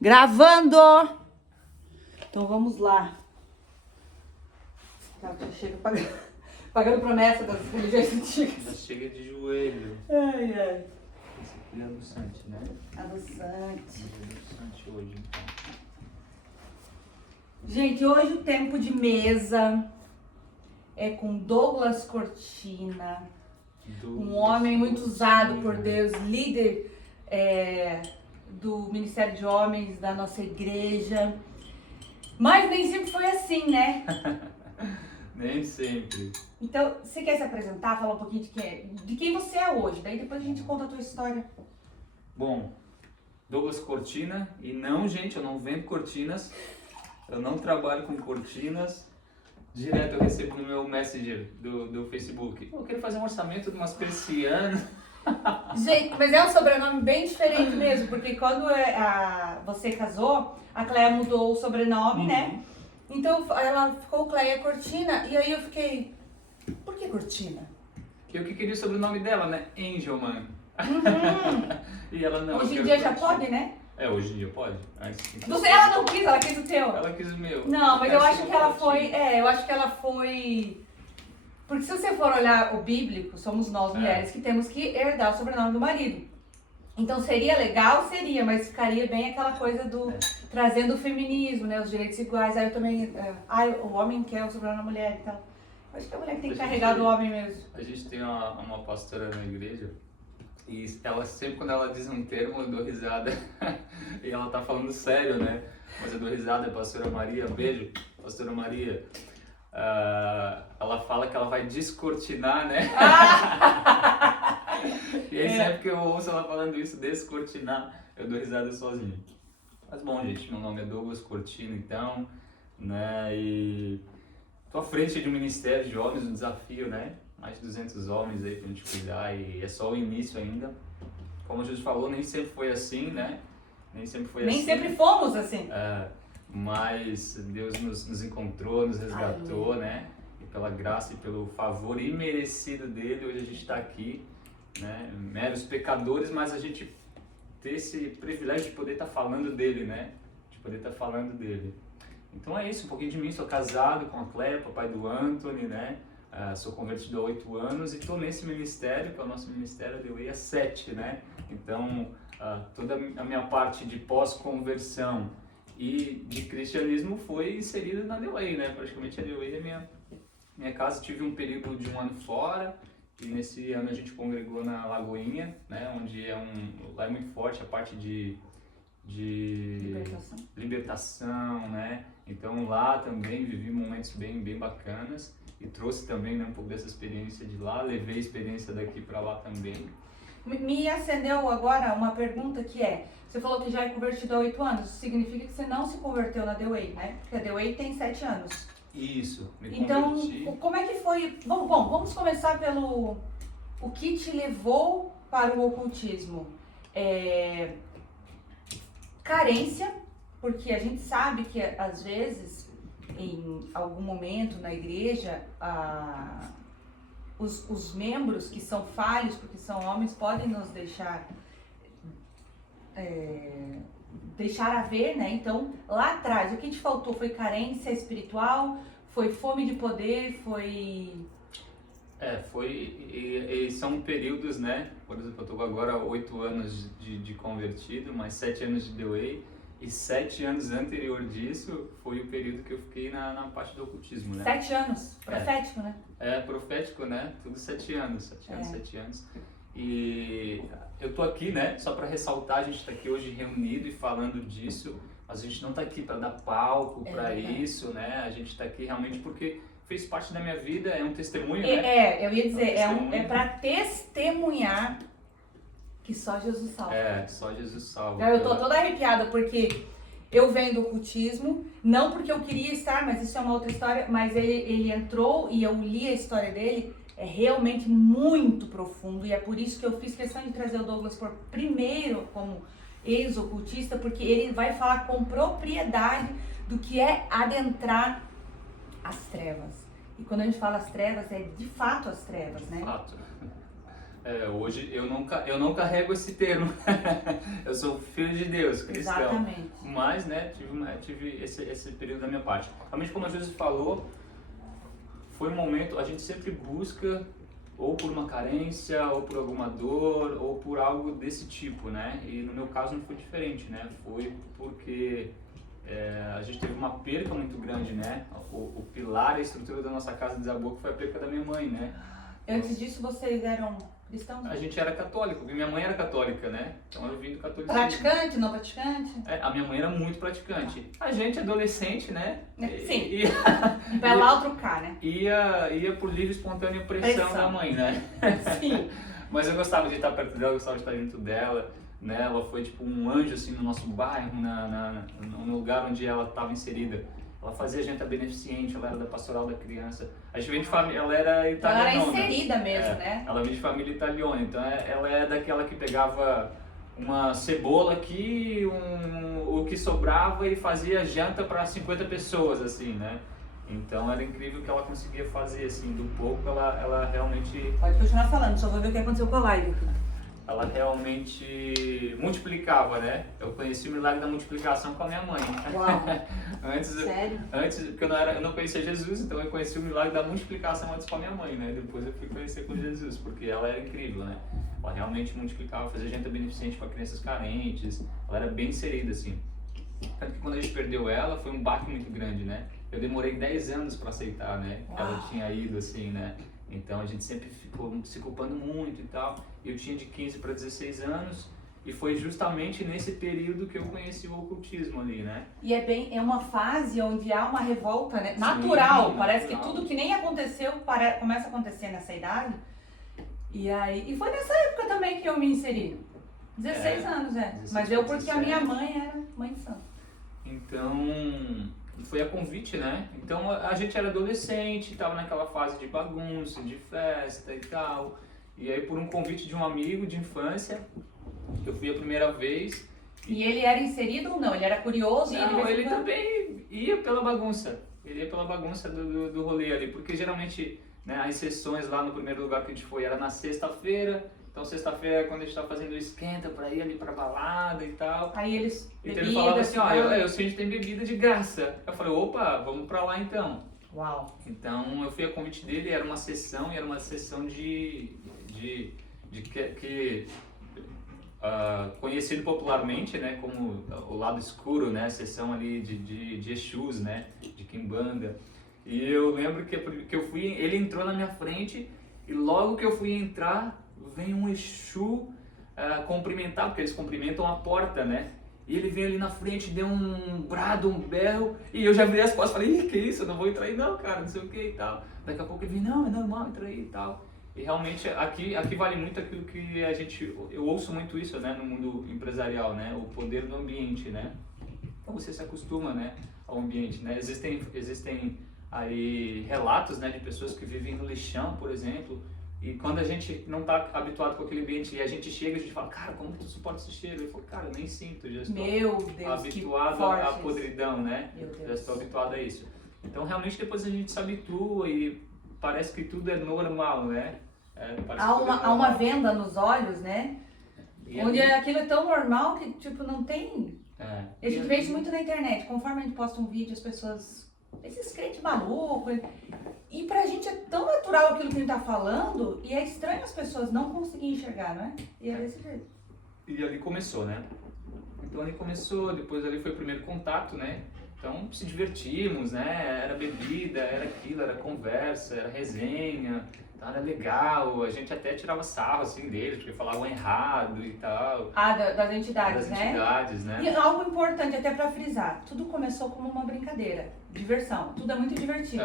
Gravando! Então vamos lá. Tá, já chega pagando promessa das religiões antigas. Já chega de joelho. Ai, ai. Esse aqui é adoçante, né? Adoçante. Adoçante hoje, então. Gente, hoje o tempo de mesa é com Douglas Cortina, um homem muito usado por Deus, líder do Ministério de Homens da nossa igreja. Mas nem sempre foi assim, né? Nem sempre. Então, você quer se apresentar, falar um pouquinho de quem você é hoje? Daí depois a gente conta a tua história. Bom, Douglas Cortina, e não, gente, eu não vendo cortinas, eu não trabalho com cortinas. Direto eu recebo no meu Messenger do Facebook. Eu quero fazer um orçamento de umas persianas. Gente, mas é um sobrenome bem diferente mesmo, porque quando você casou, a Cleia mudou o sobrenome, né? Então ela ficou Cleia Cortina, e aí eu fiquei, por que Cortina? Eu que queria o sobrenome dela, né? Angelman. E ela não. Hoje em eu dia quero já Cortina. pode, né? É, hoje em dia pode. Ela não quis, ela quis o teu. Ela quis o meu. Não, mas eu acho que ela Cortina. foi, eu acho que ela foi... Porque se você for olhar o bíblico, somos nós mulheres que temos que herdar o sobrenome do marido. Então seria legal, seria, mas ficaria bem aquela coisa do trazendo o feminismo, né, os direitos iguais. Aí eu também, o homem quer o sobrenome da mulher, então acho que a mulher tem que carregar do homem mesmo. A gente tem uma pastora na igreja e ela sempre, quando ela diz um termo, eu dou risada. E ela tá falando sério, né? Mas eu dou risada, pastora Maria, beijo, pastora Maria. Ela fala que ela vai descortinar, né? E aí sempre que eu ouço ela falando isso, descortinar, eu dou risada sozinho. Mas bom, gente, meu nome é Douglas Cortina, então, né? E tô à frente de um ministério de homens, um desafio, né? Mais de 200 homens aí pra gente cuidar, e é só o início ainda. Como a gente falou, nem sempre foi assim, né? Nem sempre foi assim. Nem sempre fomos assim. Mas Deus nos encontrou, nos resgatou, né? E pela graça e pelo favor imerecido dele, hoje a gente está aqui, né? Meros pecadores, mas a gente ter esse privilégio de poder estar falando dele, né? De poder estar falando dele. Então é isso, um pouquinho de mim. Sou casado com a Cleia, papai do Anthony, né? Sou convertido há 8 anos e estou nesse ministério, que é o nosso ministério de há 7, né? Então, toda a minha parte de pós-conversão e de cristianismo foi inserida na The Way, né? Praticamente a The Way é minha casa. Tive um período de 1 ano fora e nesse ano a gente congregou na Lagoinha, né? Onde lá é muito forte a parte de libertação, né? Então lá também vivi momentos bem bacanas e trouxe também, né, um pouco dessa experiência de lá, levei a experiência daqui para lá também. Me acendeu agora uma pergunta que você falou que já é convertido há 8 anos, isso significa que você não se converteu na The Way, né? Porque a The Way tem 7 anos. Isso, me então, converti. Como é que foi? Bom, vamos começar pelo o que te levou para o ocultismo. Carência, porque a gente sabe que às vezes, em algum momento na igreja, os membros que são falhos, porque são homens, podem nos deixar a ver, né? Então, lá atrás, o que te faltou? Foi carência espiritual? Foi fome de poder? Foi... E são períodos, né? Por exemplo, eu estou agora 8 anos de convertido, mais 7 anos de The Way, e 7 anos anterior disso foi o período que eu fiquei na parte do ocultismo, né? 7 anos, profético, né? Profético, né? Tudo 7 anos, 7 anos. E eu tô aqui, né? Só para ressaltar, a gente está aqui hoje reunido e falando disso, mas a gente não está aqui para dar palco para isso, né? A gente está aqui realmente porque fez parte da minha vida, é um testemunho, né? Eu ia dizer, é para testemunhar que só Jesus salva. Só Jesus salva. Eu tô toda arrepiada porque eu venho do ocultismo, não porque eu queria estar, mas isso é uma outra história, mas ele entrou e eu li a história dele, é realmente muito profundo e é por isso que eu fiz questão de trazer o Douglas por primeiro como ex-ocultista, porque ele vai falar com propriedade do que é adentrar as trevas. E quando a gente fala as trevas, é de fato as trevas, né? De fato. Hoje eu não carrego esse termo. Eu sou filho de Deus, cristão. Exatamente. Mas, né, tive esse período da minha parte. Realmente, como a Josi falou, foi um momento, a gente sempre busca ou por uma carência, ou por alguma dor, ou por algo desse tipo, né? E no meu caso não foi diferente, né? Foi porque a gente teve uma perca muito grande, né? O pilar, a estrutura da nossa casa desabou, que foi a perca da minha mãe, né? Antes disso, vocês eram cristãos? A gente era católico, minha mãe era católica, né? Então eu vim do catolicismo. Praticante, não praticante? A minha mãe era muito praticante. A gente, adolescente, né? Sim. Um pé lá, outro cá, né? Ia por livre e espontânea pressão da mãe, né? Sim. Mas eu gostava de estar perto dela, eu gostava de estar junto dela, né? Ela foi tipo um anjo, assim, no nosso bairro, no lugar onde ela estava inserida. Ela fazia janta beneficente, ela era da pastoral da criança. A gente vem de família, ela era italiana. Ela era inserida mesmo, né? Ela vem de família italiana, então ela é daquela que pegava uma cebola aqui, o que sobrava e fazia janta para 50 pessoas, assim, né? Então era incrível o que ela conseguia fazer, assim, do pouco ela realmente... Pode continuar falando, só vou ver o que aconteceu com a live. Ela realmente multiplicava, né? Eu conheci o milagre da multiplicação com a minha mãe. Uau! Sério? Antes, porque eu não conhecia Jesus, então eu conheci o milagre da multiplicação antes com a minha mãe, né? Depois eu fui conhecer com Jesus, porque ela era incrível, né? Ela realmente multiplicava, fazia janta beneficente para crianças carentes, ela era bem inserida, assim. Tanto que quando a gente perdeu ela, foi um baque muito grande, né? Eu demorei 10 anos para aceitar, né? Que ela tinha ido, assim, né? Então a gente sempre ficou se culpando muito e tal. Eu tinha de 15 para 16 anos e foi justamente nesse período que eu conheci o ocultismo ali, né? E é uma fase onde há uma revolta, né? Natural. Sim, parece natural. que tudo que nem aconteceu começa a acontecer nessa idade. E foi nessa época também que eu me inseri. 16 anos, 16, Mas eu porque 17. a minha mãe era mãe de santo. Então, foi a convite, né? Então a gente era adolescente, estava naquela fase de bagunça, de festa e tal. E aí por um convite de um amigo de infância, eu fui a primeira vez. E ele era inserido ou não? Ele era curioso? Não, ele também ia pela bagunça. Ele ia pela bagunça do rolê ali, porque geralmente, né, as sessões lá no primeiro lugar que a gente foi era na sexta-feira. Então sexta-feira é quando a gente tá fazendo o esquenta pra ir ali pra balada e tal. Aí eles Então ele falava assim, ó, eu sei que tem bebida de graça. Eu falei, opa, vamos pra lá então. Uau. Então eu fui a convite dele, era uma sessão conhecido popularmente, né, como o lado escuro, né, a sessão ali de Exus, né, de Quimbanda. E eu lembro que eu fui, ele entrou na minha frente e logo que eu fui entrar, vem um Exu cumprimentar, porque eles cumprimentam a porta, né? E ele vem ali na frente, deu um brado, um berro, e eu já virei as costas, falei, que isso, eu não vou entrar aí não, cara, não sei o que e tal. Daqui a pouco ele vem, não, é normal, entra aí e tal. E realmente aqui vale muito aquilo que eu ouço muito isso, né, no mundo empresarial, né, o poder do ambiente, né. Então você se acostuma, né, ao ambiente, né. Existem aí relatos, né, de pessoas que vivem no lixão, por exemplo, e quando a gente não está habituado com aquele ambiente e a gente chega, a gente fala, cara, como que tu suporta esse cheiro? Eu falo, cara, eu nem sinto, eu já estou habituado à podridão, né? Já estou habituado a isso. Então, realmente, depois a gente se habitua e parece que tudo é normal, né? Há uma venda nos olhos, né? E onde ali... aquilo é tão normal que, tipo, não tem... A gente vê isso ali... muito na internet. Conforme a gente posta um vídeo, as pessoas... Esses crentes malucos... E pra gente é tão natural aquilo que a gente tá falando, e é estranho as pessoas não conseguirem enxergar, não é? E é desse jeito. E ali começou, né? Então ali começou, depois ali foi o primeiro contato, né? Então se divertimos, né? Era bebida, era aquilo, era conversa, era resenha, então era legal, a gente até tirava sarro assim deles, porque falavam errado e tal. Das entidades, né? Das entidades, né? E algo importante até pra frisar, tudo começou como uma brincadeira, diversão, tudo é muito divertido.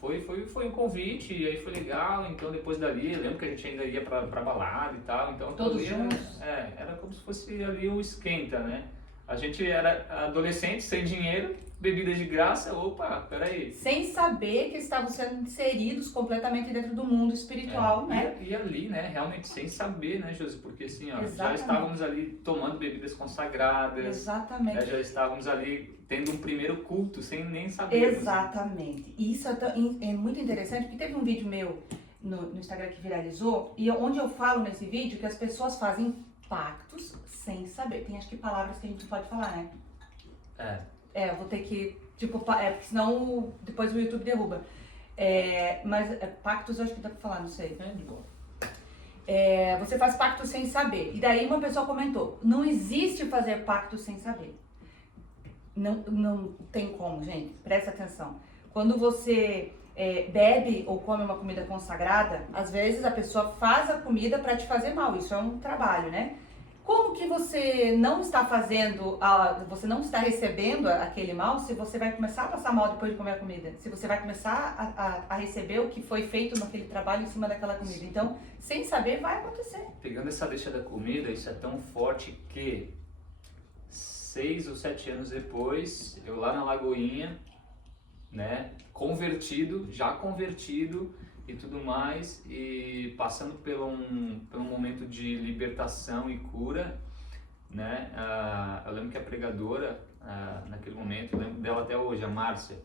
Foi um convite e aí foi legal, então depois dali, eu lembro que a gente ainda ia pra balada e tal, então... Todos juntos? Era como se fosse ali um esquenta, né? A gente era adolescente, sem dinheiro, bebida de graça, opa, peraí. Sem saber que estavam sendo inseridos completamente dentro do mundo espiritual, né? E ali, né, realmente sem saber, né, Josi? Porque assim, ó, já Exatamente. estávamos ali tomando bebidas consagradas. Exatamente. Já estávamos ali tendo um primeiro culto, sem nem saber. Exatamente. E isso é muito interessante, porque teve um vídeo meu no Instagram que viralizou, e onde eu falo nesse vídeo que as pessoas fazem pactos sem saber. Tem acho que palavras que a gente não pode falar, né? Eu vou ter que, tipo, porque senão depois o YouTube derruba. Mas pactos eu acho que dá pra falar, não sei. De boa. Você faz pacto sem saber. E daí uma pessoa comentou, não existe fazer pacto sem saber. Não tem como, gente. Presta atenção. Quando você bebe ou come uma comida consagrada, às vezes a pessoa faz a comida para te fazer mal. Isso é um trabalho, né? Como que você não está fazendo, você não está recebendo aquele mal se você vai começar a passar mal depois de comer a comida? Se você vai começar a receber o que foi feito naquele trabalho em cima daquela comida. Então, sem saber, vai acontecer. Pegando essa deixa da comida, isso é tão forte que 6 ou 7 anos depois, eu lá na Lagoinha, né, já convertido e tudo mais, e passando por um momento de libertação e cura, né, eu lembro que a pregadora, naquele momento, eu lembro dela até hoje, a Márcia,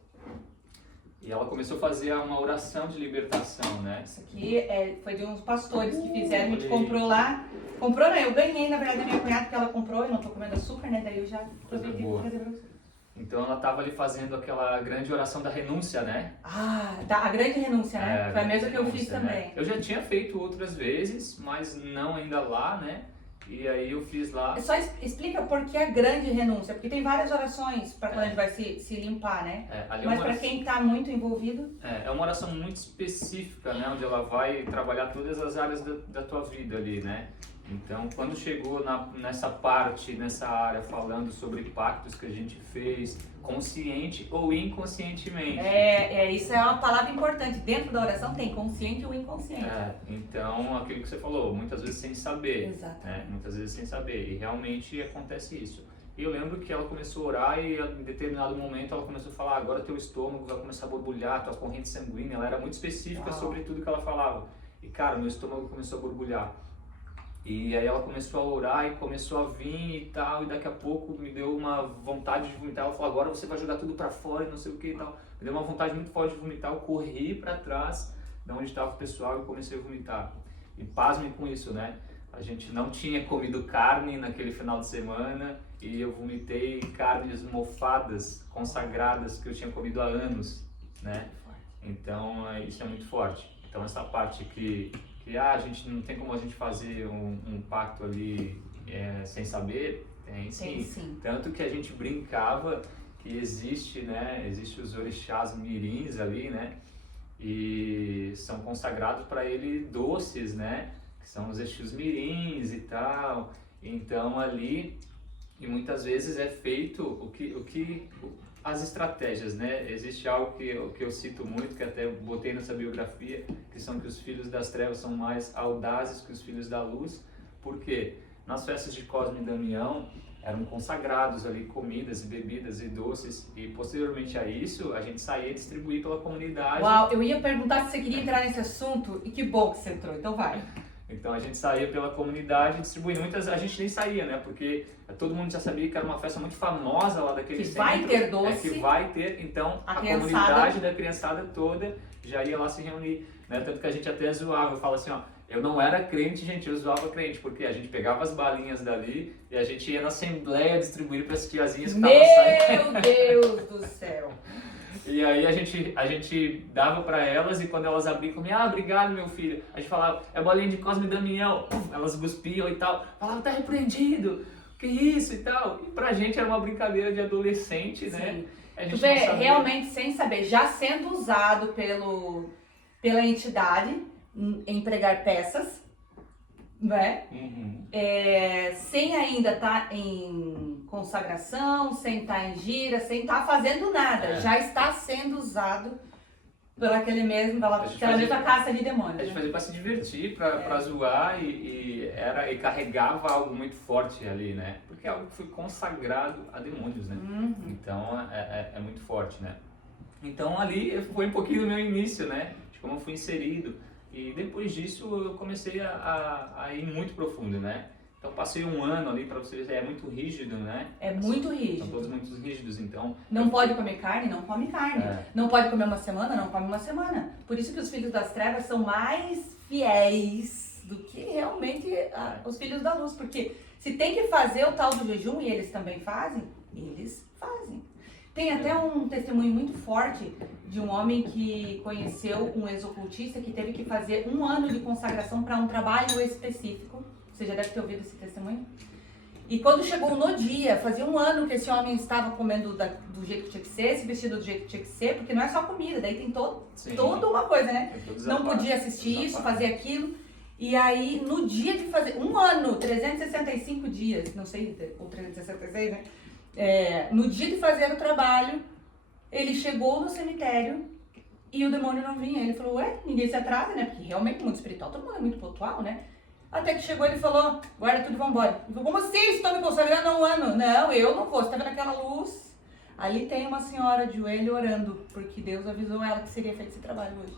e ela começou a fazer uma oração de libertação, né? Isso aqui foi de uns pastores que fizeram, a gente comprou lá. Comprou, né? Eu ganhei, na verdade, da minha cunhada que ela comprou, eu não tô comendo açúcar, né? Daí eu já aproveitei pra trazer pra você. Então ela estava ali fazendo aquela grande oração da renúncia, né? A grande renúncia, né? Foi a mesma que eu fiz também. Né? Eu já tinha feito outras vezes, mas não ainda lá, né? E aí eu fiz lá. Só explica por que a grande renúncia, porque tem várias orações para quando a gente vai se limpar, né? Mas para quem está muito envolvido... É uma oração muito específica, né? Onde ela vai trabalhar todas as áreas da tua vida ali, né? Então, quando chegou nessa área falando sobre pactos que a gente fez, consciente ou inconscientemente. Isso é uma palavra importante. Dentro da oração tem consciente ou inconsciente. Então, aquilo que você falou, muitas vezes sem saber. Exato. Né? Muitas vezes sem saber. E realmente acontece isso. E eu lembro que ela começou a orar e em determinado momento ela começou a falar, agora teu estômago vai começar a borbulhar, tua corrente sanguínea. Ela era muito específica sobre tudo que ela falava. E cara, meu estômago começou a borbulhar. E aí ela começou a orar e começou a vir e tal, e daqui a pouco me deu uma vontade de vomitar. Ela falou, agora você vai jogar tudo pra fora e não sei o que e tal. Me deu uma vontade muito forte de vomitar, eu corri pra trás de onde estava o pessoal e comecei a vomitar. E pasmem com isso, né? A gente não tinha comido carne naquele final de semana e eu vomitei carnes mofadas, consagradas, que eu tinha comido há anos, né? Então isso é muito forte. Então essa parte que a gente não tem como a gente fazer um pacto ali sem saber, tem sim. Tanto que a gente brincava que existe, né? Existe os orixás mirins ali, né? E são consagrados para ele doces, né? Que são os Exus mirins e tal. Então ali, e muitas vezes é feito as estratégias, né? Existe algo que eu cito muito, que até botei nessa biografia, que são que os filhos das trevas são mais audazes que os filhos da luz. Por quê? Nas festas de Cosme e Damião eram consagrados ali comidas e bebidas e doces, e posteriormente a isso a gente saía a distribuir pela comunidade. Uau, eu ia perguntar se você queria entrar nesse assunto, e que bom que você entrou, então vai. Então a gente saía pela comunidade distribuindo. Muitas a gente nem saía, né? Porque todo mundo já sabia que era uma festa muito famosa lá daquele centro. Vai ter doce. Que vai ter. Então a comunidade da criançada toda já ia lá se reunir. Né? Tanto que a gente até zoava. Eu falo assim, ó. Eu não era crente, gente. Eu zoava crente. Porque a gente pegava as balinhas dali e a gente ia na assembleia distribuir para as tiazinhas que estavam saindo. Meu Deus do céu! E aí a gente dava pra elas e quando elas abriam, comiam, obrigado meu filho. A gente falava, é bolinha de Cosme e Damião. Elas cuspiam e tal. Falava, tá repreendido. Que isso e tal. E pra gente era uma brincadeira de adolescente, né? A gente realmente sem saber, já sendo usado pela entidade em pregar peças, né? Sem ainda estar em consagração, sem estar em gira, sem estar fazendo nada, já está sendo usado por aquela mesma caça de demônios. A gente fazia para se divertir, para zoar e carregava algo muito forte ali, né? Porque é algo que foi consagrado a demônios, né? Então é muito forte, né? Então ali foi um pouquinho do meu início, né? De como eu fui inserido. E depois disso eu comecei a ir muito profundo, né? Então passei um ano ali, para vocês, é muito rígido, né? É muito rígido. São todos muito rígidos, então... Não pode comer carne, não come carne. É. Não pode comer uma semana, não come uma semana. Por isso que os filhos das trevas são mais fiéis do que realmente os filhos da luz. Porque se tem que fazer o tal do jejum, e eles também fazem, eles fazem. Tem até um testemunho muito forte de um homem que conheceu um ex-ocultista que teve que fazer 1 ano de consagração para um trabalho específico. Você já deve ter ouvido esse testemunho. E quando chegou no dia, fazia 1 ano que esse homem estava comendo do jeito que tinha que ser, se vestindo do jeito que tinha que ser, porque não é só comida, daí tem toda uma coisa, né? Não podia assistir isso, fazer aquilo. E aí, no dia de fazer 1 ano, 365 dias, não sei, ou 366, né? No dia de fazer o trabalho, ele chegou no cemitério e o demônio não vinha. Ele falou, ué, ninguém se atrasa, né? Porque realmente o mundo espiritual, todo mundo é muito pontual, né? Até que chegou, ele falou, guarda tudo e vambora. Ele falou, como assim? Estou me consagrando há 1 ano? Não, eu não vou. Você tá vendo aquela luz? Ali tem uma senhora de joelho orando, porque Deus avisou ela que seria feito esse trabalho hoje.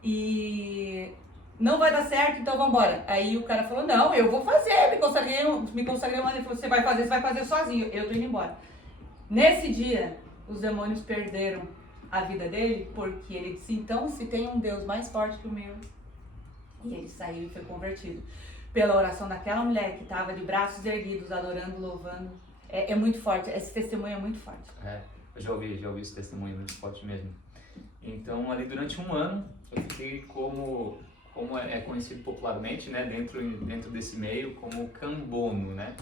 E não vai dar certo, então vambora. Aí o cara falou, não, eu vou fazer, me consagrei 1 ano. Ele falou, você vai fazer sozinho, eu tô indo embora. Nesse dia, os demônios perderam a vida dele, porque ele disse, então, se tem um Deus mais forte que o meu... E ele saiu e foi convertido. Pela oração daquela mulher que estava de braços erguidos, adorando, louvando. É muito forte, esse testemunho é muito forte. Eu já ouvi esse testemunho, muito forte mesmo. Então, ali durante 1 ano, eu fiquei como é conhecido popularmente, né, dentro desse meio, como cambono, né?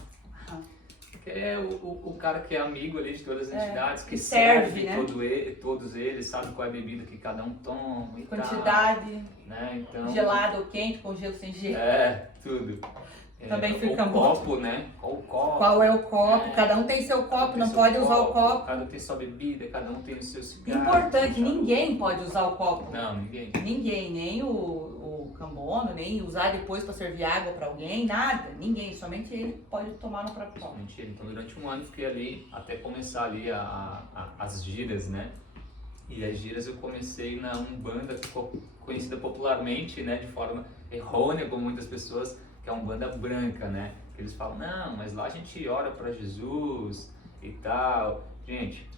Que é o cara que é amigo ali de todas as entidades, que serve né? Todos eles, sabe qual é a bebida que cada um toma e quantidade, tal, né? Então, gelado ou quente, com gelo sem gelo. Tudo. Também fica o copo, né? Qual é o copo? Cada um tem seu copo, não pode usar o copo. Cada um tem sua bebida, cada um tem o seu cigarro. Importante, ninguém pode usar o copo. Não, ninguém. Ninguém, nem o cambono, nem usar depois para servir água para alguém, nada. Ninguém, somente ele pode tomar no próprio copo. Somente ele. Então durante 1 ano eu fiquei ali, até começar ali as giras, né? E as giras eu comecei na Umbanda, que ficou conhecida popularmente, né? De forma errônea, como muitas pessoas, que é a Umbanda branca, né? Que eles falam, não, mas lá a gente ora para Jesus e tal. Gente,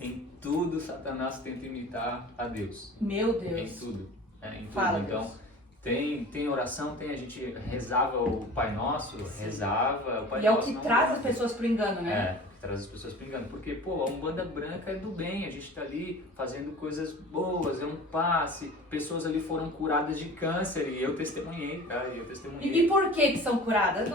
em tudo Satanás tenta imitar a Deus. Meu Deus. Em tudo. Em tudo. Fala, então, Deus. Tem oração, a gente rezava o Pai Nosso, rezava o Pai Nosso. E é o que traz as pessoas pro engano, né? Que traz as pessoas pro engano. Porque, a Umbanda branca é do bem, a gente tá ali fazendo coisas boas, é um passe. Pessoas ali foram curadas de câncer e eu testemunhei, cara, E por que são curadas?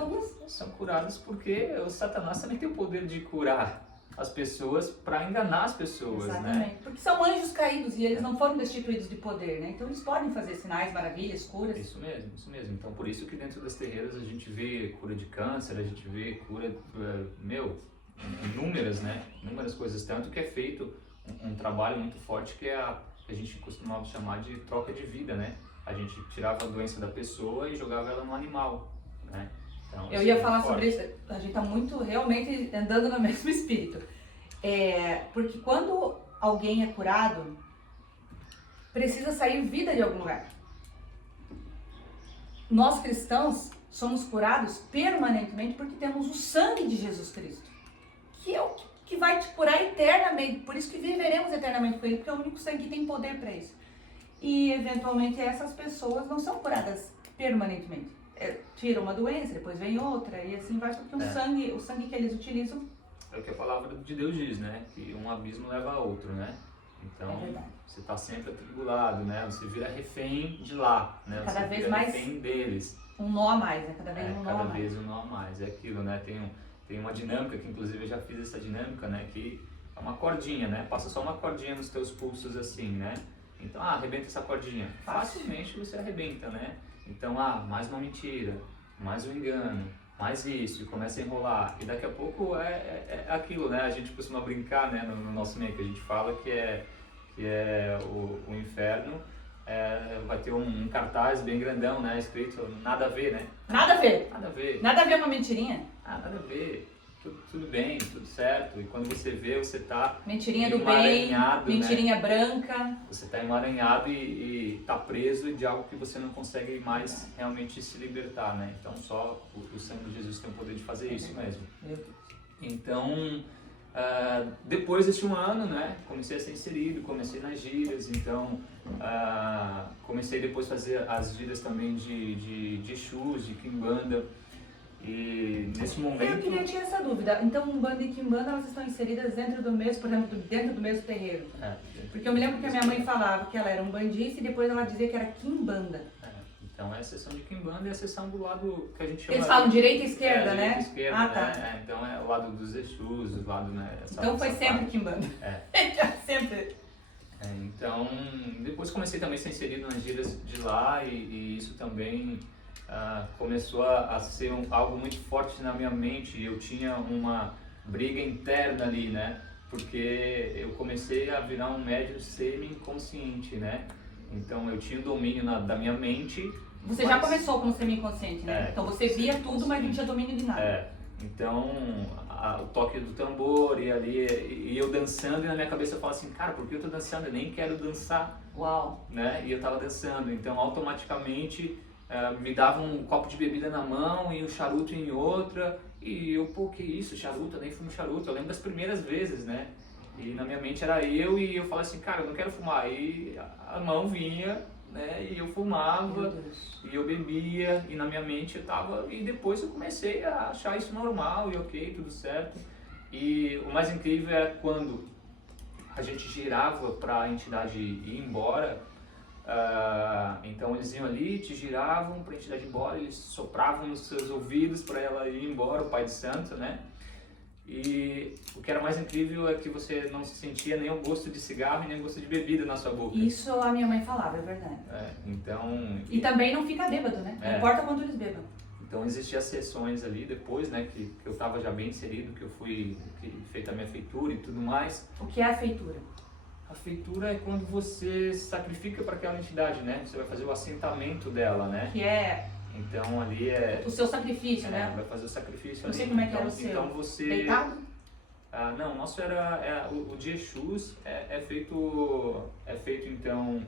São curadas porque o Satanás também tem o poder de curar as pessoas para enganar as pessoas, exatamente, né? Porque são anjos caídos e eles não foram destituídos de poder, né? Então eles podem fazer sinais, maravilhas, curas. Isso mesmo. Então por isso que dentro das terreiras a gente vê cura de câncer, a gente vê cura, inúmeras, né? Inúmeras coisas, tanto que é feito um trabalho muito forte que a gente costumava chamar de troca de vida, né? A gente tirava a doença da pessoa e jogava ela no animal, né? Então, eu ia falar sobre isso, a gente tá muito realmente andando no mesmo espírito. Porque quando alguém é curado, precisa sair vida de algum lugar. Nós cristãos somos curados permanentemente porque temos o sangue de Jesus Cristo, que é o que vai te curar eternamente, por isso que viveremos eternamente com Ele, porque é o único sangue que tem poder para isso. E eventualmente essas pessoas não são curadas permanentemente. Tira uma doença, depois vem outra, e assim vai, porque o sangue que eles utilizam... É o que a palavra de Deus diz, né? Que um abismo leva a outro, né? Então, você está sempre atribulado, né? Você vira refém de lá, né? Cada você vez vira mais refém deles. Um nó a mais, né? Cada vez um nó a mais. Cada vez um nó a mais, é aquilo, né? Tem uma dinâmica, que inclusive eu já fiz essa dinâmica, né? Que é uma cordinha, né? Passa só uma cordinha nos teus pulsos assim, né? Então, arrebenta essa cordinha. Facilmente você arrebenta, né? Então, mais uma mentira, mais um engano, mais isso, e começa a enrolar. E daqui a pouco é aquilo, né? A gente costuma brincar, né, no nosso meio, que a gente fala que é o inferno, vai ter um cartaz bem grandão, né, escrito nada a ver, né? Nada a ver. Nada a ver. Nada a ver uma mentirinha. Nada a ver. tudo bem, tudo certo. E quando você vê, você tá Mentirinha do bem, mentirinha né? branca. Você tá emaranhado e tá preso de algo que você não consegue mais realmente se libertar, né? Então só o sangue de Jesus tem o poder de fazer isso mesmo. Então, depois desse um ano, né, comecei a ser inserido, comecei nas gírias, então comecei depois a fazer as gírias também de Exus, de Quimbanda, e nesse momento... Eu queria tirar essa dúvida, então Umbanda e Quimbanda, elas estão inseridas dentro do mesmo, por exemplo, dentro do mesmo terreiro? Porque eu me lembro que a minha mãe falava que ela era umbandista e depois ela dizia que era Quimbanda. Então é a seção de Quimbanda e a seção do lado que a gente chama... Eles falam direita e esquerda, né? Direita e esquerda, tá. né? Então é o lado dos Exus, o lado, né? Então foi sempre Quimbanda. Sempre. Então, depois comecei também a ser inserido nas gírias de lá e isso também começou a ser algo muito forte na minha mente. Eu tinha uma briga interna ali, né? Porque eu comecei a virar um médium semi-inconsciente, né? Então eu tinha o domínio da minha mente. Você já começou como semi-inconsciente, né? Então você via tudo, mas não tinha domínio de nada. Então o toque do tambor e ali e eu dançando e na minha cabeça eu falava assim, cara, por que eu tô dançando? Eu nem quero dançar. Uau! Né? E eu tava dançando, então automaticamente me dava um copo de bebida na mão e um charuto em outra e eu, pô, que isso, charuto? Eu nem fumo charuto. Eu lembro das primeiras vezes, né? E na minha mente era eu e eu falava assim, cara, eu não quero fumar. Aí a mão vinha, né? E eu fumava e eu bebia e na minha mente eu tava... E depois eu comecei a achar isso normal e ok, tudo certo. E o mais incrível era quando a gente girava para a entidade ir embora. Então eles iam ali, te giravam para a entidade ir embora, eles sopravam nos seus ouvidos para ela ir embora, o Pai de Santo, né? E o que era mais incrível é que você não sentia nem o gosto de cigarro e nem o gosto de bebida na sua boca. Isso a minha mãe falava, é verdade. Então... E também não fica bêbado, né? Não importa quanto eles bebam. Então existiam sessões ali depois, né, que eu estava já bem inserido, que eu fui feita a minha feitura e tudo mais. O que é a feitura? A feitura é quando você sacrifica para aquela entidade, né? Você vai fazer o assentamento dela, né? Que é... Então ali é... O seu sacrifício, né? Vai fazer o sacrifício ali. Não sei como é que era o seu. Então você... Deitado? Não, o nosso era... o de Exus é feito então...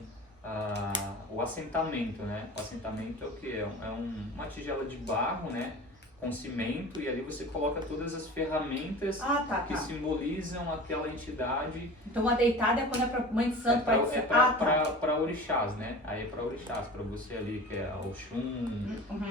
o assentamento, né? O assentamento é o que? Uma tigela de barro, né? Com cimento, e ali você coloca todas as ferramentas que simbolizam aquela entidade. Então a deitada é quando é para Mãe de Santo, Pai de Santo. Para orixás, né? Aí é para orixás, para você ali que é Oxum,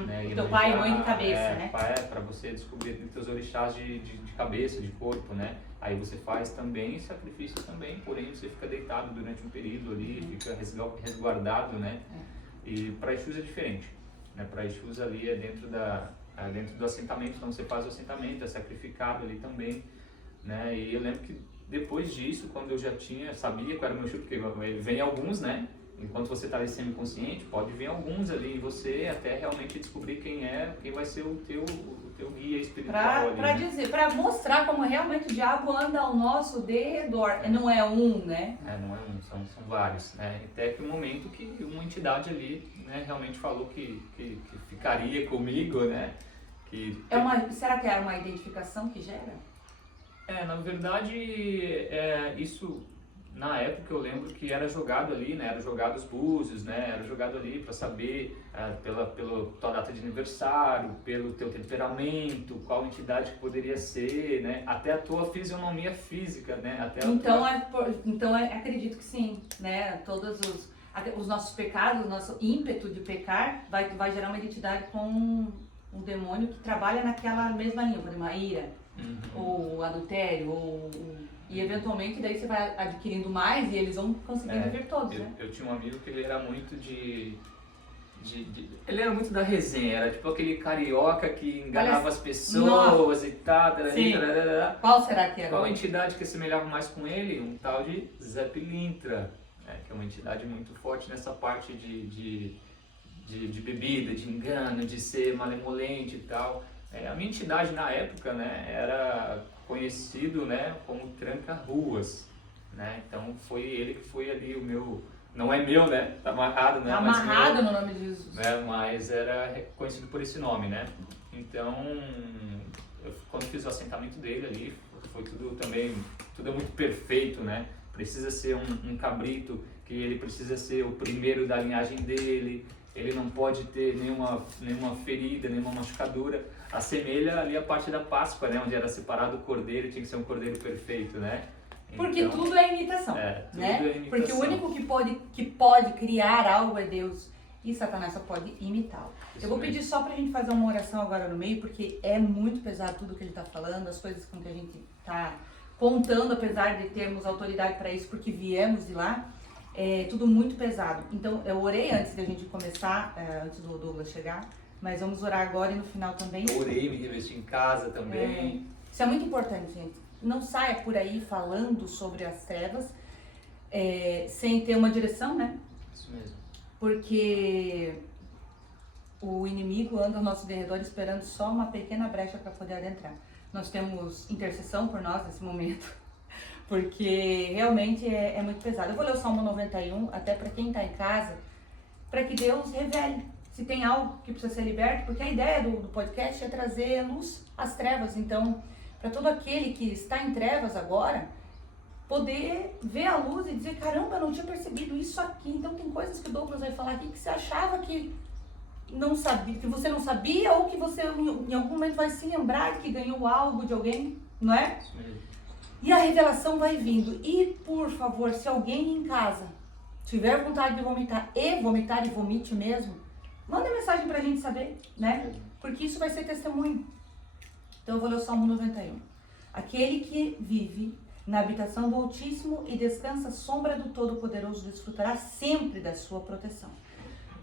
né? Teu pai e mãe de cabeça, né? Para você descobrir teus orixás de cabeça, de corpo, né? Aí você faz também sacrifícios também, porém você fica deitado durante um período ali, fica resguardado, né? E para Exus é diferente, né? Para Exus ali é dentro do assentamento, então você faz o assentamento, é sacrificado ali também, né? E eu lembro que depois disso, quando eu já sabia qual era o meu chute, porque vem alguns, né? Enquanto você está ali semi-consciente, pode vir alguns ali em você até realmente descobrir quem vai ser o teu guia espiritual. Para mostrar como realmente o diabo anda ao nosso redor. Não é um, né? Não é um, são vários, né? Até que o momento que uma entidade ali, né, realmente falou que ficaria comigo, né? Será que era uma identificação que gera? Na verdade, isso, na época eu lembro que era jogado ali, né? Era jogado os búzios, né? Era jogado ali para saber pela tua data de aniversário, pelo teu temperamento, qual entidade que poderia ser, né? Até a tua fisionomia física, né? Então acredito que sim, né? Todos os nossos pecados, o nosso ímpeto de pecar vai gerar uma identidade com um demônio que trabalha naquela mesma linha, por exemplo, a ira, ou adultério, e eventualmente daí você vai adquirindo mais e eles vão conseguindo ver todos, né? Eu tinha um amigo que ele era muito ele era muito da resenha, era tipo aquele carioca que enganava as pessoas e tal. Qual será que era? Qual entidade que assemelhava mais com ele? Um tal de Zé Pilintra, que é uma entidade muito forte nessa parte de bebida, de engano, de ser malemolente e tal. A minha entidade na época, né, era conhecido, né, como Tranca-Ruas, né? Então foi ele que foi ali o meu... Não é meu, né? Tá amarrado, né? Amarrado no nome de Jesus. Né? Mas era conhecido por esse nome, né? Então, quando fiz o assentamento dele ali, foi tudo também, tudo é muito perfeito, né? Precisa ser um cabrito, que ele precisa ser o primeiro da linhagem dele, ele não pode ter nenhuma ferida, nenhuma machucadura. Assemelha ali a parte da Páscoa, né? Onde era separado o cordeiro, tinha que ser um cordeiro perfeito, né? Porque Então, tudo é imitação, tudo né? é imitação. Porque o único que pode criar algo é Deus, e Satanás só pode imitá-lo. Eu vou pedir só pra gente fazer uma oração agora no meio, porque é muito pesado tudo que ele tá falando, as coisas com que a gente tá contando, apesar de termos autoridade para isso, porque viemos de lá, é tudo muito pesado. Então, eu orei antes da gente começar, antes do Douglas chegar, mas vamos orar agora e no final também. Eu orei, me revesti em casa também. Isso é muito importante, gente. Não saia por aí falando sobre as trevas sem ter uma direção, né? Isso mesmo. Porque o inimigo anda ao nosso derredor esperando só uma pequena brecha para poder adentrar. Nós temos intercessão por nós nesse momento, porque realmente é muito pesado. Eu vou ler o Salmo 91, até para quem está em casa, para que Deus revele se tem algo que precisa ser liberto, porque a ideia do podcast é trazer luz às trevas. Então, para todo aquele que está em trevas agora, poder ver a luz e dizer, caramba, eu não tinha percebido isso aqui. Então, tem coisas que o Douglas vai falar aqui que você achava que não sabia, que você não sabia, ou que você em algum momento vai se lembrar de que ganhou algo de alguém, não é? E a revelação vai vindo. E, por favor, se alguém em casa tiver vontade de vomitar e vomite mesmo, manda mensagem pra gente saber, né? Porque isso vai ser testemunho. Então eu vou ler o Salmo 91. Aquele que vive na habitação do Altíssimo e descansa à sombra do Todo-Poderoso desfrutará sempre da sua proteção.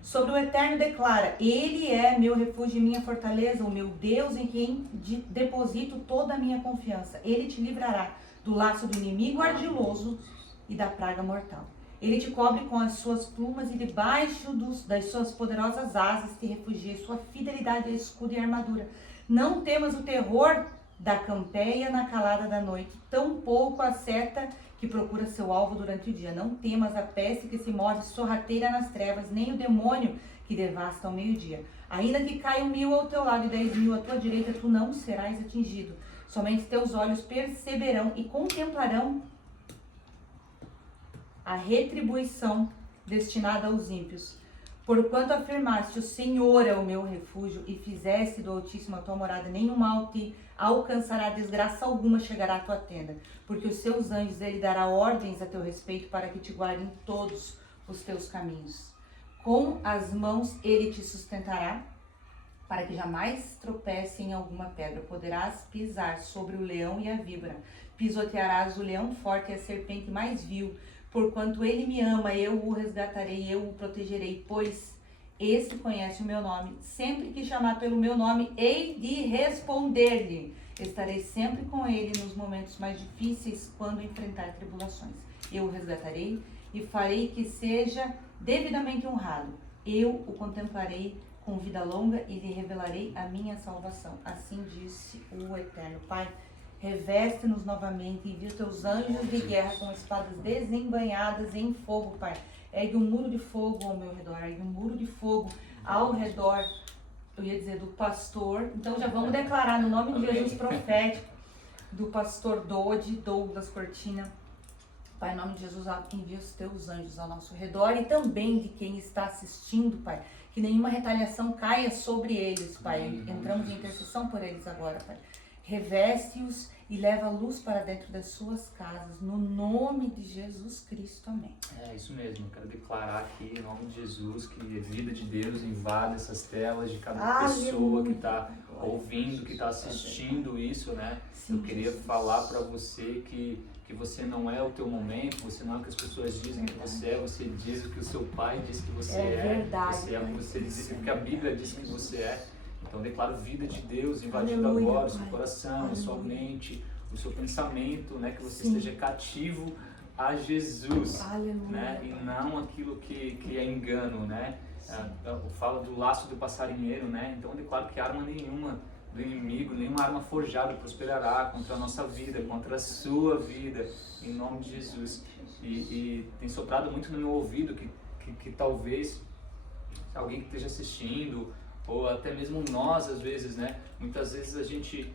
Sobre o Eterno declara, Ele é meu refúgio e minha fortaleza, o meu Deus em quem deposito toda a minha confiança. Ele te livrará do laço do inimigo ardiloso e da praga mortal. Ele te cobre com as suas plumas e debaixo das suas poderosas asas te refugia. Sua fidelidade é escudo e armadura. Não temas o terror da campeia na calada da noite, tampouco a seta que procura seu alvo durante o dia. Não temas a peste que se move sorrateira nas trevas, nem o demônio que devasta ao meio-dia. Ainda que caia 1.000 ao teu lado e 10.000 à tua direita, tu não serás atingido. Somente teus olhos perceberão e contemplarão a retribuição destinada aos ímpios. Porquanto afirmaste, o Senhor é o meu refúgio, e fizeste do Altíssimo a tua morada, nenhum mal te alcançará, desgraça alguma chegará à tua tenda, porque os seus anjos ele dará ordens a teu respeito para que te guardem todos os teus caminhos. Com as mãos ele te sustentará, para que jamais tropece em alguma pedra. Poderás pisar sobre o leão e a víbora, pisotearás o leão forte e a serpente mais vil. Porquanto ele me ama, eu o resgatarei, eu o protegerei, pois esse conhece o meu nome. Sempre que chamar pelo meu nome, hei de responder-lhe. Estarei sempre com ele nos momentos mais difíceis, quando enfrentar tribulações. Eu o resgatarei e farei que seja devidamente honrado. Eu o contemplarei com vida longa e lhe revelarei a minha salvação. Assim disse o Eterno. Pai, reveste-nos novamente e envia os teus anjos de guerra com espadas desembainhadas em fogo, Pai. Ergue um muro de fogo ao meu redor, ergue um muro de fogo ao redor, eu ia dizer, do pastor. Então já vamos declarar no nome de Jesus profético, do pastor Douglas Cortina. Pai, em nome de Jesus, envia os teus anjos ao nosso redor e também de quem está assistindo, Pai. Que nenhuma retaliação caia sobre eles, Pai. Entramos em intercessão por eles agora, Pai. Reveste-os e leva a luz para dentro das suas casas, no nome de Jesus Cristo, amém. É isso mesmo, eu quero declarar aqui, em nome de Jesus, que a vida de Deus invade essas telas de cada pessoa que está ouvindo, que está assistindo isso, né? Sim, eu queria falar para você que você não é o teu momento, você não é o que as pessoas dizem que você diz o que o seu pai diz que você é. Verdade, você é o que você diz, o que a Bíblia diz que você é. Então declaro vida de Deus invadindo Aleluia, agora o seu Pai. coração, Aleluia. a sua mente, o seu pensamento, né? Que você Sim. esteja cativo a Jesus, Aleluia, né? E não aquilo que é engano, né? Fala do laço do passarinheiro, né? Então eu declaro que arma nenhuma do inimigo, nenhuma arma forjada prosperará contra a nossa vida, contra a sua vida, em nome de Jesus. E tem soprado muito no meu ouvido que talvez alguém que esteja assistindo, ou até mesmo nós, às vezes, né? Muitas vezes a gente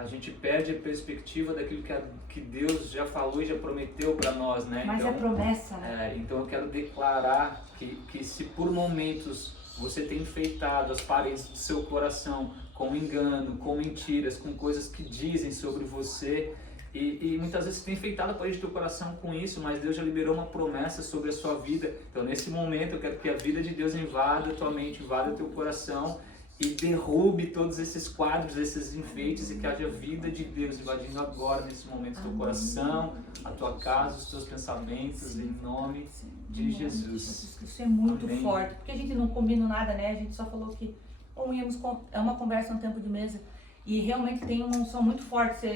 a gente perde a perspectiva daquilo que Deus já falou e já prometeu para nós, né? Mas então, é promessa, né? então eu quero declarar que se por momentos você tem enfeitado as paredes do seu coração com engano, com mentiras, com coisas que dizem sobre você, e muitas vezes você tem enfeitado a parede do teu coração com isso, mas Deus já liberou uma promessa sobre a sua vida. Então nesse momento eu quero que a vida de Deus invada a tua mente, invada o teu coração e derrube todos esses quadros, esses enfeites, e que haja vida de Deus invadindo agora, nesse momento, teu coração, a tua casa, os teus pensamentos, em nome de Jesus. Isso é muito Amém. forte, porque a gente não combina nada, né? A gente só falou que é uma conversa no tempo de mesa, e realmente tem uma unção muito forte.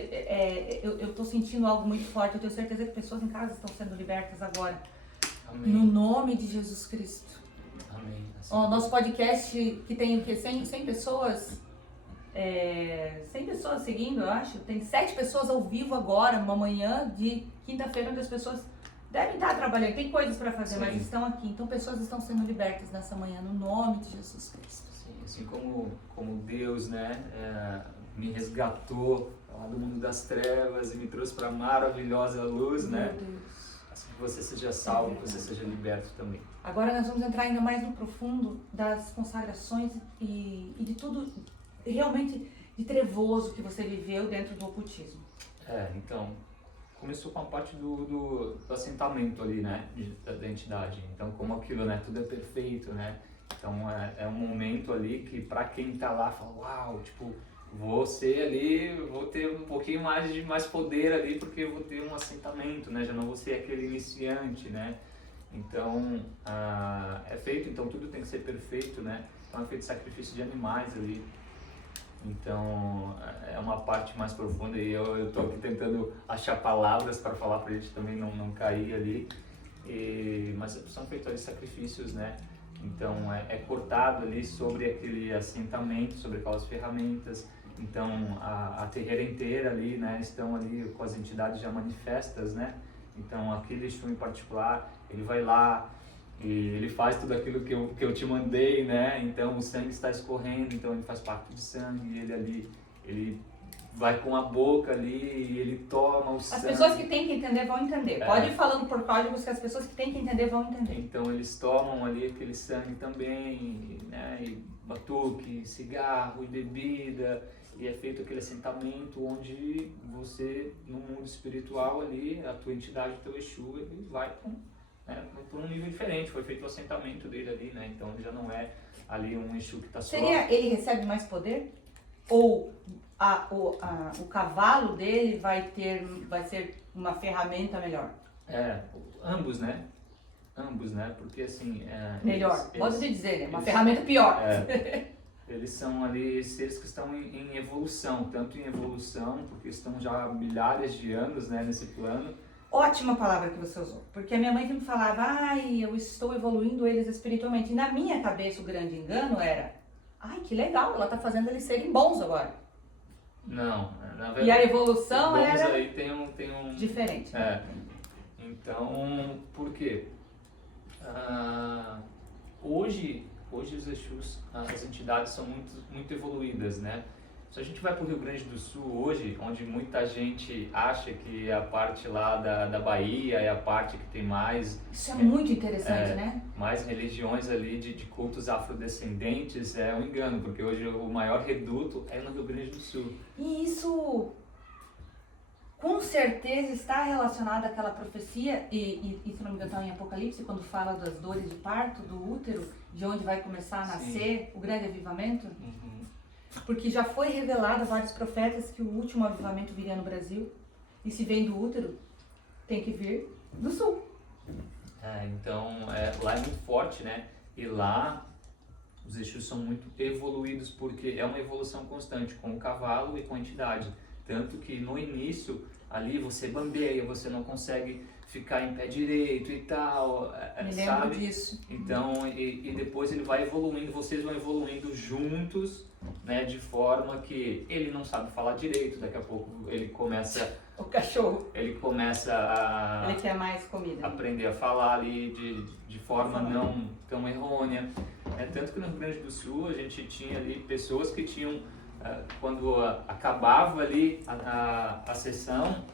Eu tô sentindo algo muito forte, eu tenho certeza que pessoas em casa estão sendo libertas agora. Amém. No nome de Jesus Cristo. Amém. Assim, Nosso podcast, que tem o quê? 100 pessoas? 100 pessoas seguindo, eu acho. Tem 7 pessoas ao vivo agora, uma manhã de quinta-feira, onde as pessoas devem estar trabalhando. Tem coisas para fazer, Sim. mas estão aqui. Então, pessoas estão sendo libertas nessa manhã, no nome de Jesus Cristo. Sim, assim como Deus, né, me resgatou lá do mundo das trevas e me trouxe para a maravilhosa luz, né? Meu Deus. Assim que você seja salvo, que você seja liberto também. Agora nós vamos entrar ainda mais no profundo das consagrações e de tudo realmente de trevoso que você viveu dentro do ocultismo. Então, começou com a parte do assentamento ali, né, da entidade. Então, como aquilo, né, tudo é perfeito, né? Então, é um momento ali que para quem tá lá, fala, uau, tipo, vou ter um pouquinho mais poder ali, porque eu vou ter um assentamento, né? Já não vou ser aquele iniciante, né? Então, é feito, então tudo tem que ser perfeito, né? Então é feito sacrifício de animais ali. Então, é uma parte mais profunda, e eu tô aqui tentando achar palavras para falar para a gente também não cair ali. Mas são feitos ali sacrifícios, né? Então, é cortado ali sobre aquele assentamento, sobre aquelas ferramentas. Então, a terreira inteira ali, né, estão ali com as entidades já manifestas, né? Então, aquele Exu em particular, ele vai lá e ele faz tudo aquilo que eu te mandei, né? Então, o sangue está escorrendo, então ele faz pacto de sangue, e ele ali, ele vai com a boca ali e ele toma o sangue. As pessoas que têm que entender vão entender. Pode ir falando por códigos que as pessoas que têm que entender vão entender. Então, eles tomam ali aquele sangue também, né? E batuque, cigarro e bebida. E é feito aquele assentamento onde você, no mundo espiritual ali, a tua entidade, o teu Exu, ele vai por um nível diferente. Foi feito o assentamento dele ali, né? Então ele já não é ali um Exu que está só... Ele recebe mais poder? Ou o cavalo dele vai ser uma ferramenta melhor? Ambos, né? Porque assim... Melhor, pode dizer, né? Uma ferramenta pior. Eles são ali seres que estão em evolução, tanto em evolução, porque estão já há milhares de anos, né, nesse plano. Ótima palavra que você usou, porque a minha mãe sempre falava, eu estou evoluindo eles espiritualmente. E na minha cabeça o grande engano era, que legal, ela está fazendo eles serem bons agora. Não, na verdade... E a evolução era aí tem um... diferente. Então, por quê? Hoje os Exus, as entidades são muito evoluídas, né? Se a gente vai para o Rio Grande do Sul hoje, onde muita gente acha que a parte lá da Bahia é a parte que tem mais... Isso é muito interessante, né? Mais religiões ali de cultos afrodescendentes, é um engano, porque hoje o maior reduto é no Rio Grande do Sul. E isso, com certeza, está relacionado àquela profecia, e se não me engano, está em Apocalipse, quando fala das dores de parto, do útero, de onde vai começar a nascer o grande avivamento. Porque já foi revelado a vários profetas que o último avivamento viria no Brasil. E se vem do útero, tem que vir do sul. Então, lá é muito forte, né? E lá os Exus são muito evoluídos, porque é uma evolução constante com o cavalo e com a entidade. Tanto que no início, ali você bambeia, você não consegue ficar em pé direito e tal, Me lembro sabe? disso. Então, e depois ele vai evoluindo, vocês vão evoluindo juntos, né? De forma que ele não sabe falar direito, daqui a pouco ele começa... O cachorro. Ele começa a... Ele quer mais comida. Aprender a falar ali de forma não tão errônea. Tanto que no Rio Grande do Sul a gente tinha ali pessoas que tinham quando acabava ali a sessão,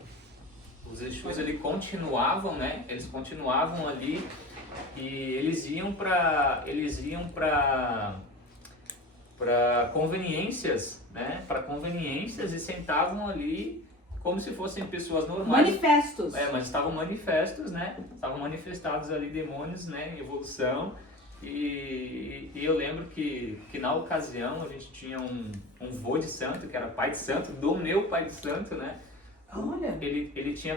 os Exus ali continuavam, né? Eles continuavam ali e eles iam para conveniências, né? Para conveniências e sentavam ali como se fossem pessoas normais. Manifestos. Mas estavam manifestos, né? Estavam manifestados ali demônios, né? Em evolução. E eu lembro que na ocasião a gente tinha um vô de santo, que era pai de santo, do meu pai de santo, né? Olha. Ele tinha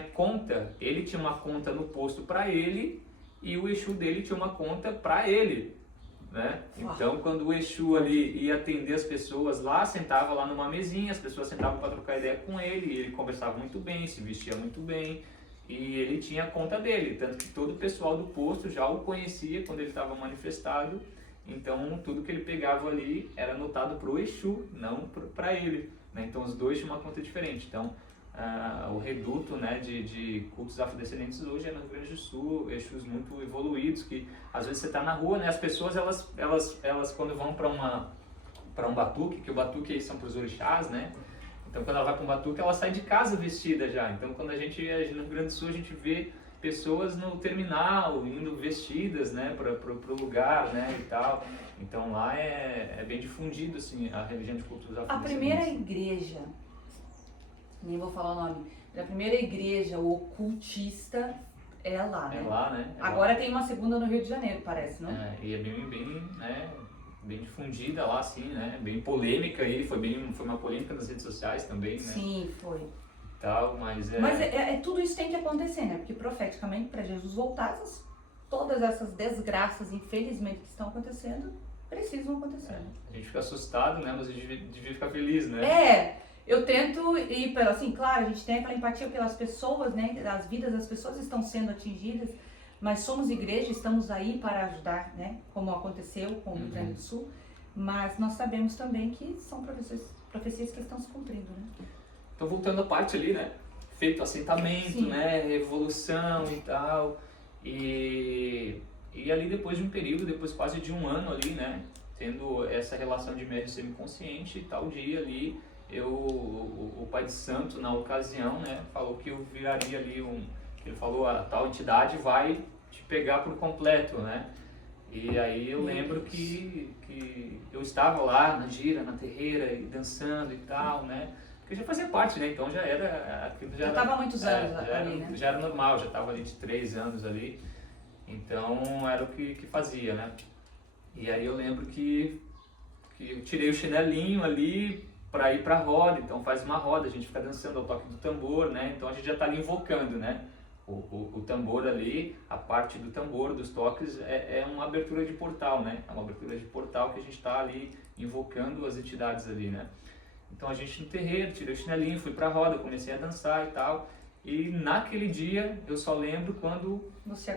uma conta no posto para ele e o Exu dele tinha uma conta para ele, né? Então quando o Exu ali ia atender as pessoas lá, sentava lá numa mesinha, as pessoas sentavam para trocar ideia com ele, e ele conversava muito bem, se vestia muito bem. E ele tinha a conta dele, tanto que todo o pessoal do posto já o conhecia quando ele estava manifestado. Então tudo que ele pegava ali era anotado para o Exu, não para ele, né? Então os dois tinham uma conta diferente. Então o reduto, né, de cultos afrodescendentes hoje é no Rio Grande do Sul, Exus muito evoluídos, que às vezes você está na rua, né, as pessoas elas quando vão para um batuque, que o batuque aí são para os orixás, né? Então quando ela vai para um batuque, ela sai de casa vestida já. Então quando a gente no Rio Grande do Sul, a gente vê pessoas no terminal indo vestidas, né, para o lugar, né, e tal. Então lá é bem difundido assim a religião de cultos afrodescendentes. A primeira igreja, nem vou falar o nome, a primeira igreja ocultista é lá, né? É lá, né? Agora tem uma segunda no Rio de Janeiro, parece, não? E é bem difundida lá, assim, né? Bem polêmica, e foi uma polêmica nas redes sociais também, né? Sim, foi. Tal, mas tudo isso tem que acontecer, né? Porque profeticamente, para Jesus voltar, todas essas desgraças, infelizmente, que estão acontecendo, precisam acontecer. A gente fica assustado, né? Mas a gente devia ficar feliz, né? Eu tento ir pela, assim, claro, a gente tem aquela empatia pelas pessoas, né? As vidas das pessoas estão sendo atingidas, mas somos igreja, estamos aí para ajudar, né? Como aconteceu com o Rio Grande do Sul, mas nós sabemos também que são profecias que estão se cumprindo, né? Então, voltando à parte ali, né? Feito assentamento, Sim. né? Revolução e tal. E ali depois de um período, depois quase de um ano ali, né? Tendo essa relação de médio semiconsciente, tal dia ali, o pai de santo, na ocasião, né? Falou que eu viraria ali ele falou, a tal entidade vai te pegar por completo, né? E aí eu lembro que eu estava lá na gira, na terreira, e dançando e tal, né? Porque já fazia parte, né? Então já era... Já estava há muitos anos ali, né? Já era normal, já estava ali de 3 anos ali. Então era o que fazia, né? E aí eu lembro que eu tirei o chinelinho ali para ir para a roda, então faz uma roda, a gente fica dançando ao toque do tambor, né? Então a gente já está ali invocando, né? O tambor ali, a parte do tambor, dos toques, é uma abertura de portal, né? É uma abertura de portal que a gente está ali invocando as entidades ali, né? Então a gente no terreiro, tirei o chinelinho, fui pra roda, comecei a dançar e tal. E naquele dia eu só lembro quando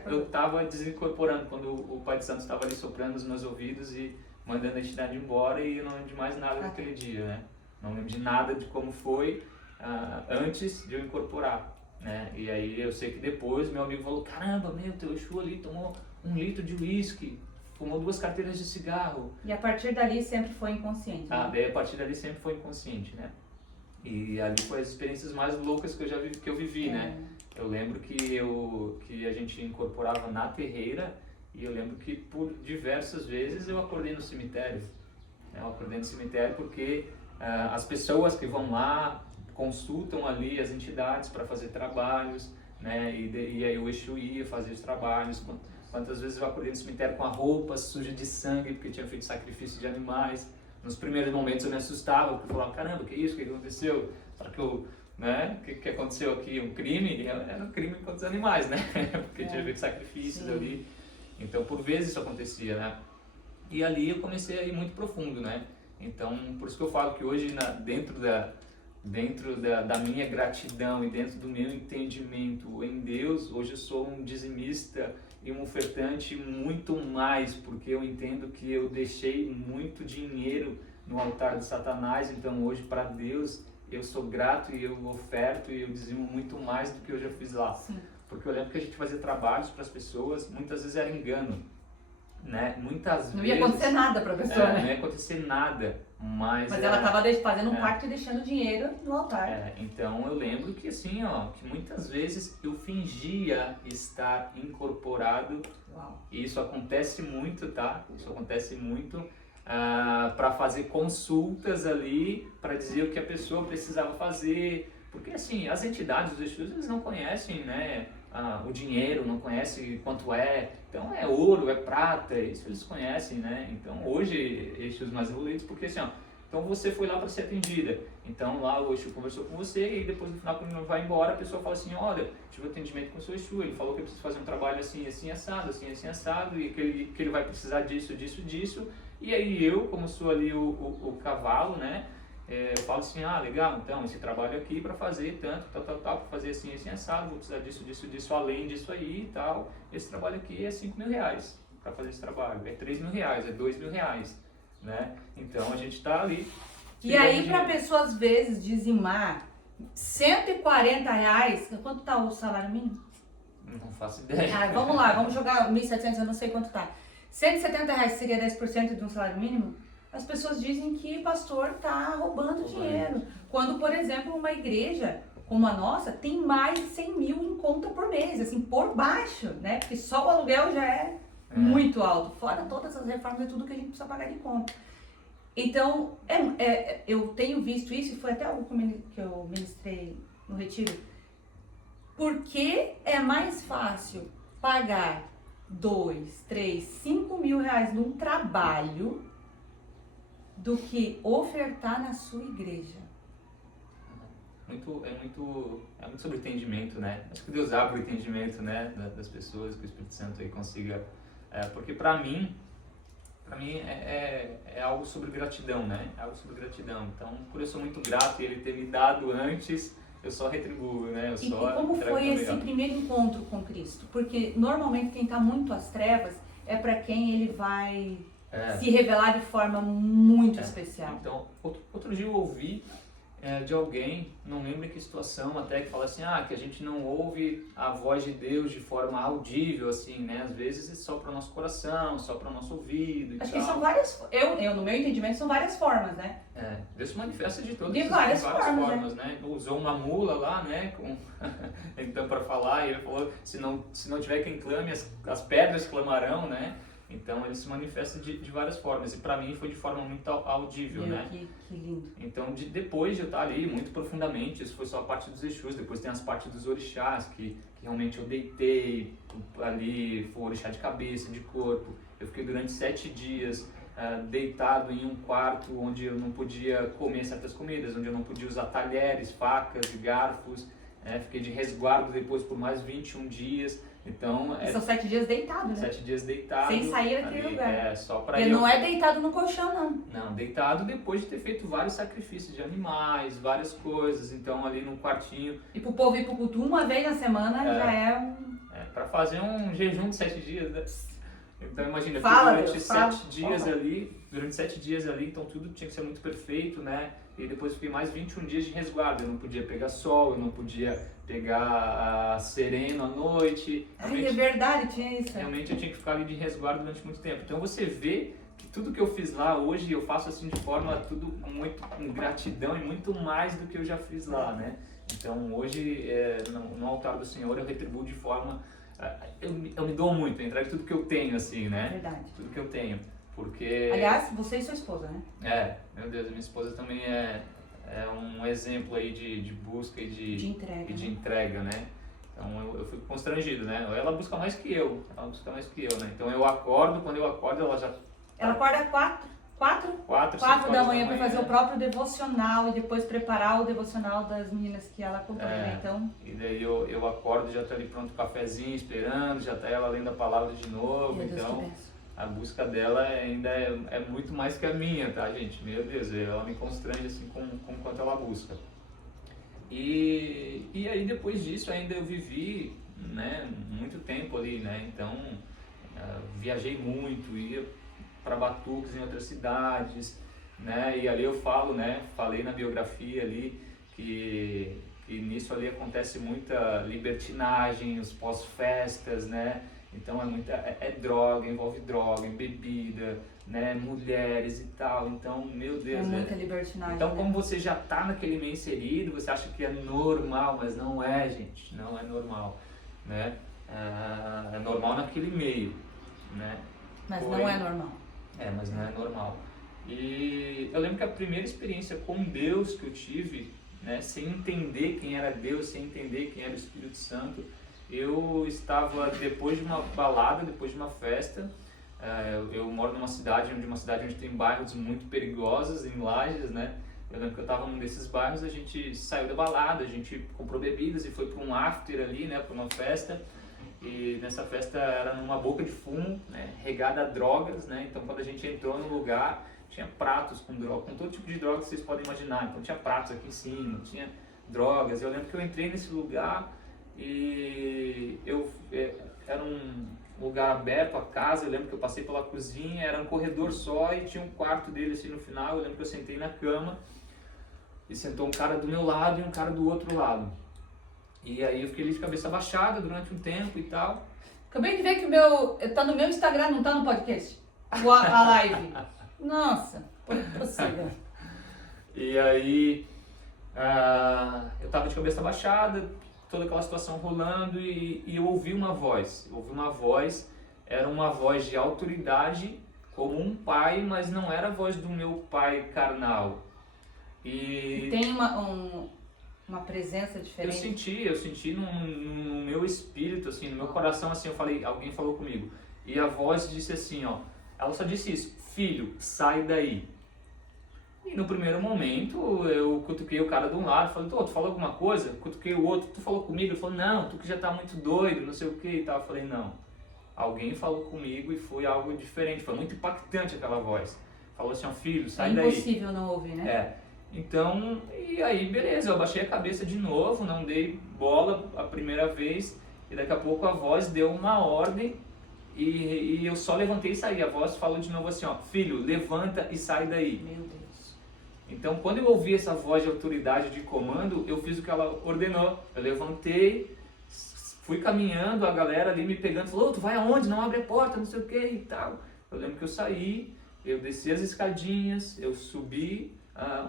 eu estava desincorporando, quando o Pai de Santo estava ali soprando nos meus ouvidos e mandando a entidade embora, e eu não lembro de mais nada daquele dia, né? Não lembro de nada de como foi antes de eu incorporar, né? E aí eu sei que depois meu amigo falou, caramba, teu Exu ali tomou 1 litro de uísque, fumou 2 carteiras de cigarro. E a partir dali sempre foi inconsciente, né? Daí a partir dali sempre foi inconsciente, né? E ali foi as experiências mais loucas que eu vivi, né? Eu lembro que a gente incorporava na terreira, e eu lembro que por diversas vezes eu acordei no cemitério. Eu acordei no cemitério porque as pessoas que vão lá consultam ali as entidades para fazer trabalhos, né? E aí o Exu ia fazer os trabalhos. Quantas vezes eu acordei no cemitério com a roupa suja de sangue, porque tinha feito sacrifício de animais. Nos primeiros momentos eu me assustava, porque eu falava, caramba, que isso? O que aconteceu? Será que o que aconteceu aqui? Um crime? Era um crime contra os animais, né? Porque tinha feito sacrifícios ali. Então, por vezes isso acontecia, né? E ali eu comecei a ir muito profundo, né? Então, por isso que eu falo que hoje, dentro da minha gratidão e dentro do meu entendimento em Deus, hoje eu sou um dizimista e um ofertante muito mais, porque eu entendo que eu deixei muito dinheiro no altar de Satanás. Então hoje para Deus eu sou grato e eu oferto e eu dizimo muito mais do que eu já fiz lá. Sim. Porque eu lembro que a gente fazia trabalhos para as pessoas, muitas vezes era engano. né, muitas Não vezes... ia acontecer nada pra pessoa, né? Não ia acontecer nada, mas ela tava fazendo um pacto e deixando dinheiro no altar. Então eu lembro que assim, ó, que muitas vezes eu fingia estar incorporado. Uau. E isso acontece muito, tá? Isso acontece muito para fazer consultas ali, para dizer o que a pessoa precisava fazer. Porque assim, as entidades, os Exus, eles não conhecem, né, o dinheiro, não conhecem quanto é. Então é ouro, é prata, isso eles conhecem, né? Então hoje, Exus mais evoluídos, porque assim, ó, então você foi lá para ser atendida. Então lá o Exu conversou com você e depois no final, quando vai embora, a pessoa fala assim, olha, tive atendimento com o seu Exu, ele falou que eu preciso fazer um trabalho assim, assim, assado, e que ele vai precisar disso, disso, disso. E aí eu, como sou ali o cavalo, né, eu falo assim, legal, então esse trabalho aqui para fazer tanto, para fazer assim, assim, assado, vou precisar disso, disso, disso, além disso aí e tal. Esse trabalho aqui é R$5.000 para fazer esse trabalho, é R$3.000, é R$2.000, né? Então a gente tá ali. E aí para pessoa às vezes dizimar R$140, quanto tá o salário mínimo? Não faço ideia. Vamos lá, vamos jogar 1.700, eu não sei quanto tá. R$170 seria 10% de um salário mínimo? As pessoas dizem que o pastor tá roubando dinheiro. Quando, por exemplo, uma igreja como a nossa tem mais de 100 mil em conta por mês, assim, por baixo, né? Porque só o aluguel já é muito alto, fora todas as reformas e tudo que a gente precisa pagar de conta. Então, eu tenho visto isso, e foi até algo que eu ministrei no retiro, porque é mais fácil pagar 2, 3, 5 mil reais num trabalho do que ofertar na sua igreja. É muito sobre entendimento, né? Acho que Deus abre o entendimento, né, das pessoas, que o Espírito Santo aí consiga... porque para mim é algo sobre gratidão, né? É algo sobre gratidão. Então, por isso eu sou muito grato e ele ter me dado antes, eu só retribuo, né? E como foi esse primeiro encontro com Cristo? Porque normalmente quem está muito às trevas é para quem ele vai se revelar de forma muito especial. Então, outro dia eu ouvi de alguém, não lembro em que situação, até que fala assim, que a gente não ouve a voz de Deus de forma audível, assim, né? Às vezes é só para o nosso coração, só para o nosso ouvido e Acho tal. que são várias, no meu entendimento, são várias formas, né? Deus se manifesta de todas de várias formas, né? Usou uma mula lá, né? Então, para falar, e ele falou, se não tiver quem clame, as pedras clamarão, né? Então ele se manifesta de várias formas, e para mim foi de forma muito audível, né? Que lindo. Então depois de eu estar ali muito profundamente, isso foi só a parte dos Exus, depois tem as partes dos orixás, que realmente eu deitei ali, foi orixá de cabeça, de corpo, eu fiquei durante 7 dias deitado em um quarto onde eu não podia comer certas comidas, onde eu não podia usar talheres, facas e garfos, fiquei de resguardo depois por mais 21 dias. Então, são 7 dias deitado, né? 7 dias deitado. Sem sair daquele lugar. Só pra não é deitado no colchão, não. Não, deitado depois de ter feito vários sacrifícios de animais, várias coisas. Então, ali num quartinho. E pro povo ir pro culto uma vez na semana já é um... pra fazer um jejum de 7 dias, né? Então, imagina, durante 7 dias ali, então tudo tinha que ser muito perfeito, né? E depois fiquei mais 21 dias de resguardo. Eu não podia pegar sol, eu não podia pegar sereno à noite. É verdade, tinha isso. Realmente eu tinha que ficar ali de resguardo durante muito tempo. Então você vê que tudo que eu fiz lá hoje, eu faço assim de forma tudo muito com gratidão e muito mais do que eu já fiz lá, né? Então hoje, no altar do Senhor, eu retribuo de forma... Eu me dou muito, eu entrego tudo que eu tenho, assim, né? Verdade. Tudo que eu tenho. Porque... Aliás, você e sua esposa, né? Meu Deus, minha esposa também é um exemplo aí de busca e de entrega, né? Então eu fico constrangido, né? Ela busca mais que eu, né? Então quando eu acordo, ela já... Ela acorda 4 da manhã para fazer o próprio devocional e depois preparar o devocional das meninas que ela acompanha, então... E daí eu acordo, já tá ali pronto o cafezinho, esperando, já tá ela lendo a palavra de novo, Meu Deus, então... A busca dela ainda é muito mais que a minha, tá, gente? Meu Deus, ela me constrange assim com quanto ela busca. E aí depois disso ainda eu vivi, né, muito tempo ali, né? Então viajei muito, ia para batuques em outras cidades, né? E ali eu falo, né? Falei na biografia ali que nisso ali acontece muita libertinagem, os pós-festas, né? Então é droga, envolve droga, bebida, né, mulheres e tal. Então, meu Deus. É muita libertinagem. Então, como você já está naquele meio inserido, você acha que é normal, mas não é, gente. Não é normal, né? É normal naquele meio, né? Mas não é normal. Mas não é normal. E eu lembro que a primeira experiência com Deus que eu tive, né, sem entender quem era Deus, sem entender quem era o Espírito Santo, eu estava depois de uma balada, depois de uma festa. Eu moro numa cidade onde tem bairros muito perigosos, em Lages, né? Eu lembro que eu estava num desses bairros, a gente saiu da balada, a gente comprou bebidas e foi para um after ali, né, para uma festa. E nessa festa era numa boca de fumo, né, regada a drogas, né? Então quando a gente entrou no lugar, tinha pratos com droga, com todo tipo de droga que vocês podem imaginar. Então tinha pratos aqui em cima, tinha drogas. Eu lembro que eu entrei nesse lugar e era um lugar aberto, a casa. Eu lembro que eu passei pela cozinha, era um corredor só e tinha um quarto dele assim no final. Eu lembro que eu sentei na cama e sentou um cara do meu lado e um cara do outro lado. E aí eu fiquei ali de cabeça baixada durante um tempo e tal. Acabei de ver que tá no meu Instagram, não tá no podcast. A live. Nossa, possível. E aí eu tava de cabeça baixada, toda aquela situação rolando e eu ouvi uma voz. Era uma voz de autoridade, como um pai, mas não era a voz do meu pai carnal. E tem uma presença diferente. Eu senti no meu espírito, assim, no meu coração, assim, alguém falou comigo. E a voz disse assim, ó, ela só disse isso: filho, sai daí. E no primeiro momento eu cutuquei o cara de um lado, falei: tu falou alguma coisa? Cutuquei o outro: tu falou comigo? Ele falou: não, tu que já tá muito doido, não sei o que e tal. Eu falei: não, alguém falou comigo e foi algo diferente, foi muito impactante aquela voz. Falou assim: ó, filho, sai daí. É impossível não ouvir, né? Então, e aí beleza, eu abaixei a cabeça de novo, não dei bola a primeira vez e daqui a pouco a voz deu uma ordem e eu só levantei e saí. A voz falou de novo assim, ó: filho, levanta e sai daí. Meu Deus. Então, quando eu ouvi essa voz de autoridade, de comando, eu fiz o que ela ordenou. Eu levantei, fui caminhando, a galera ali me pegando, falou: tu vai aonde? Não abre a porta, não sei o que e tal. Eu lembro que eu saí, eu desci as escadinhas, eu subi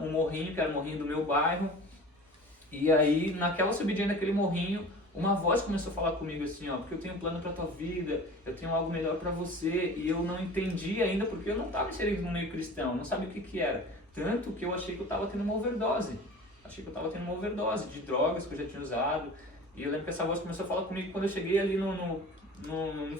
um morrinho, que era o morrinho do meu bairro, e aí naquela subidinha daquele morrinho, uma voz começou a falar comigo assim, ó: porque eu tenho um plano para tua vida, eu tenho algo melhor para você. E eu não entendi ainda, porque eu não estava inserido no meio cristão, não sabia o que era, tanto que eu achei que eu estava tendo uma overdose, de drogas que eu já tinha usado. E eu lembro que essa voz começou a falar comigo. Quando eu cheguei ali no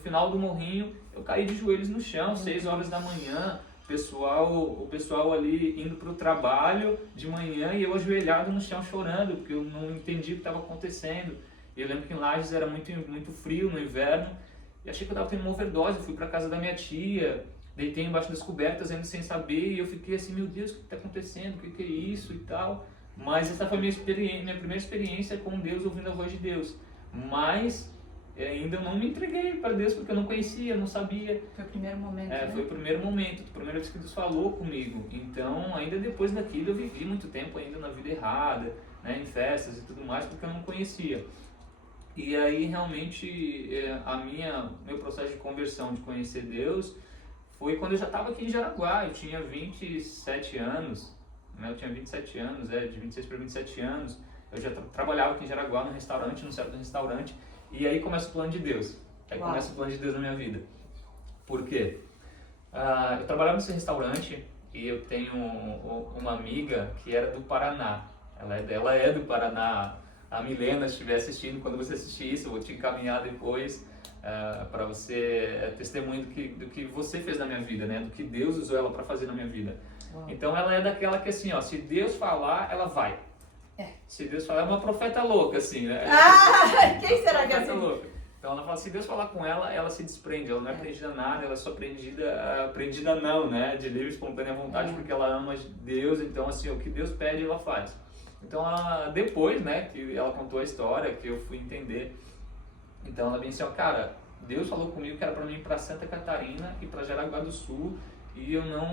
final do morrinho, eu caí de joelhos no chão, 6 horas da manhã, o pessoal ali indo para o trabalho de manhã e eu ajoelhado no chão chorando, porque eu não entendi o que estava acontecendo. E eu lembro que em Lages era muito, muito frio no inverno e achei que eu estava tendo uma overdose. Eu fui para casa da minha tia, deitei embaixo das cobertas ainda sem saber, e eu fiquei assim: meu Deus, o que está acontecendo, o que é isso e tal. Mas essa foi minha primeira experiência com Deus, ouvindo a voz de Deus. Mas ainda não me entreguei para Deus, porque eu não conhecia, não sabia. Foi o primeiro momento, né? Foi o primeiro momento, a primeira vez que Deus falou comigo. Então, ainda depois daquilo, eu vivi muito tempo ainda na vida errada, né, em festas e tudo mais, porque eu não conhecia. E aí, realmente, meu processo de conversão, de conhecer Deus, foi quando eu já estava aqui em Jaraguá. Eu tinha 27 anos, né? Eu tinha 27 anos, de 26 para 27 anos. Eu já trabalhava aqui em Jaraguá, num certo restaurante. E aí começa o plano de Deus. Começa o plano de Deus na minha vida. Por quê? Eu trabalhava nesse restaurante e eu tenho uma amiga que era do Paraná. Ela é do Paraná. A Milena, se estiver assistindo, quando você assistir isso, eu vou te encaminhar depois para você testemunho do que você fez na minha vida, né? Do que Deus usou ela para fazer na minha vida. Uau. Então ela é daquela que assim, ó, se Deus falar, ela vai. Se Deus falar, é uma profeta louca, assim, né? Quem será que é assim? Louca. Então ela fala: se Deus falar com ela, ela se desprende, ela não é prendida a nada, ela é só prendida não, né? De livre e espontânea vontade, porque ela ama Deus. Então, assim, o que Deus pede, ela faz. Então, depois, né, que ela contou a história, que eu fui entender, então ela disse assim: ó, cara, Deus falou comigo que era para mim ir para Santa Catarina e para Jaraguá do Sul, e eu não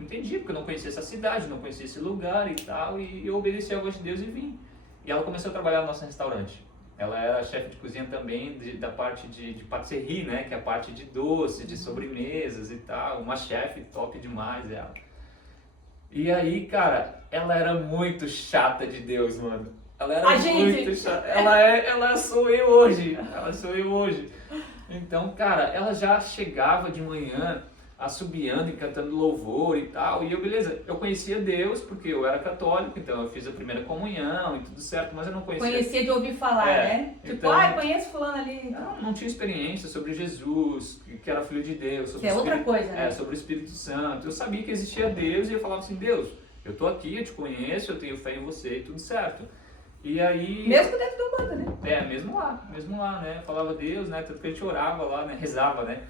entendi, porque eu não conhecia essa cidade, não conhecia esse lugar e tal, e eu obedeci a voz de Deus e vim. E ela começou a trabalhar no nosso restaurante. ela era chefe de cozinha também da parte de patisserie, né? Que é a parte de doce, de sobremesas e tal. Uma chefe top demais, ela. E aí, cara, ela era muito chata de Deus, mano. Ela era muito chata. Ela sou eu hoje. Ela sou eu hoje. Então, cara, ela já chegava de manhã assobiando e cantando louvor e tal. E eu, beleza, eu conhecia Deus porque eu era católico, então eu fiz a primeira comunhão e tudo certo, mas eu não conhecia. Conhecia de ouvir falar, né? Tipo, Então, conheço fulano ali. Não tinha experiência sobre Jesus, que era filho de Deus. Sobre que é outra coisa, né? Sobre o Espírito Santo. Eu sabia que existia Deus e eu falava assim, Deus, eu tô aqui, eu te conheço, eu tenho fé em você e tudo certo. E aí... Mesmo dentro do bando, né? Mesmo lá, né? Falava Deus, né? Tanto que a gente orava lá, né? Rezava, né?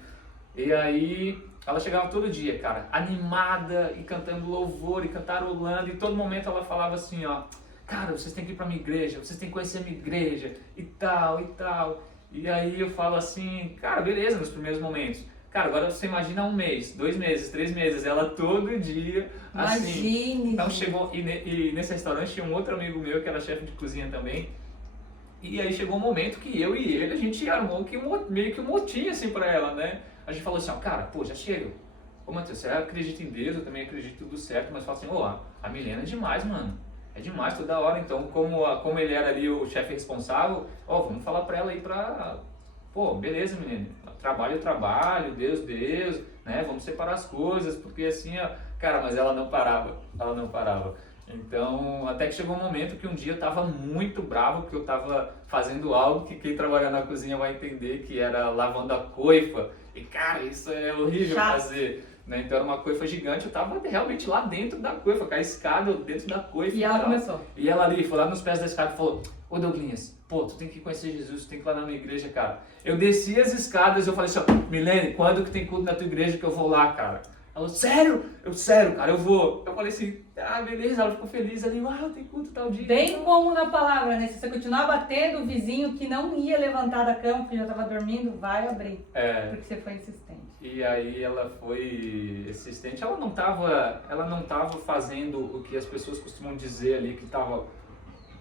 E aí ela chegava todo dia, cara, animada e cantando louvor e cantarolando, e todo momento ela falava assim, ó, cara, vocês têm que ir pra minha igreja, vocês têm que conhecer a minha igreja, e tal, e tal. E aí eu falo assim, cara, beleza, nos primeiros momentos. Cara, agora você imagina 1 mês, 2 meses, 3 meses, ela todo dia, assim. Imagine. Então chegou, e nesse restaurante tinha um outro amigo meu que era chefe de cozinha também. E aí chegou um momento que eu e ele, a gente armou meio que um motim assim pra ela, né? A gente falou assim, ó, cara, pô, já chega. Ô, Matheus, você acredita em Deus, eu também acredito tudo certo, mas fala assim, ó, a Milena é demais, mano. É demais toda hora, então como ele era ali o chefe responsável, ó, vamos falar pra ela aí pra... Pô, beleza, Milena, trabalho, Deus, né? Vamos separar as coisas, porque assim, ó, cara, mas ela não parava. Então, até que chegou um momento que um dia eu tava muito bravo, porque eu tava fazendo algo que quem trabalhar na cozinha vai entender, que era lavando a coifa. E, cara, isso é horrível fazer. Né? Então, era uma coifa gigante, eu tava realmente lá dentro da coifa, com a escada dentro da coifa. E ela começou. E ela ali, foi lá nos pés da escada e falou, ô Douglinhas, pô, tu tem que conhecer Jesus, tu tem que ir lá na minha igreja, cara. Eu desci as escadas e eu falei assim, ó, Milene, quando que tem culto na tua igreja que eu vou lá, cara? Ela falou, sério? Sério, cara, eu vou. Eu falei assim, beleza, ela ficou feliz ali, tem culto tal dia. Bem como na palavra, né? Se você continuar batendo, o vizinho que não ia levantar da cama, porque já estava dormindo, vai abrir. Porque você foi insistente. E aí ela foi insistente, ela não tava fazendo o que as pessoas costumam dizer ali, que tava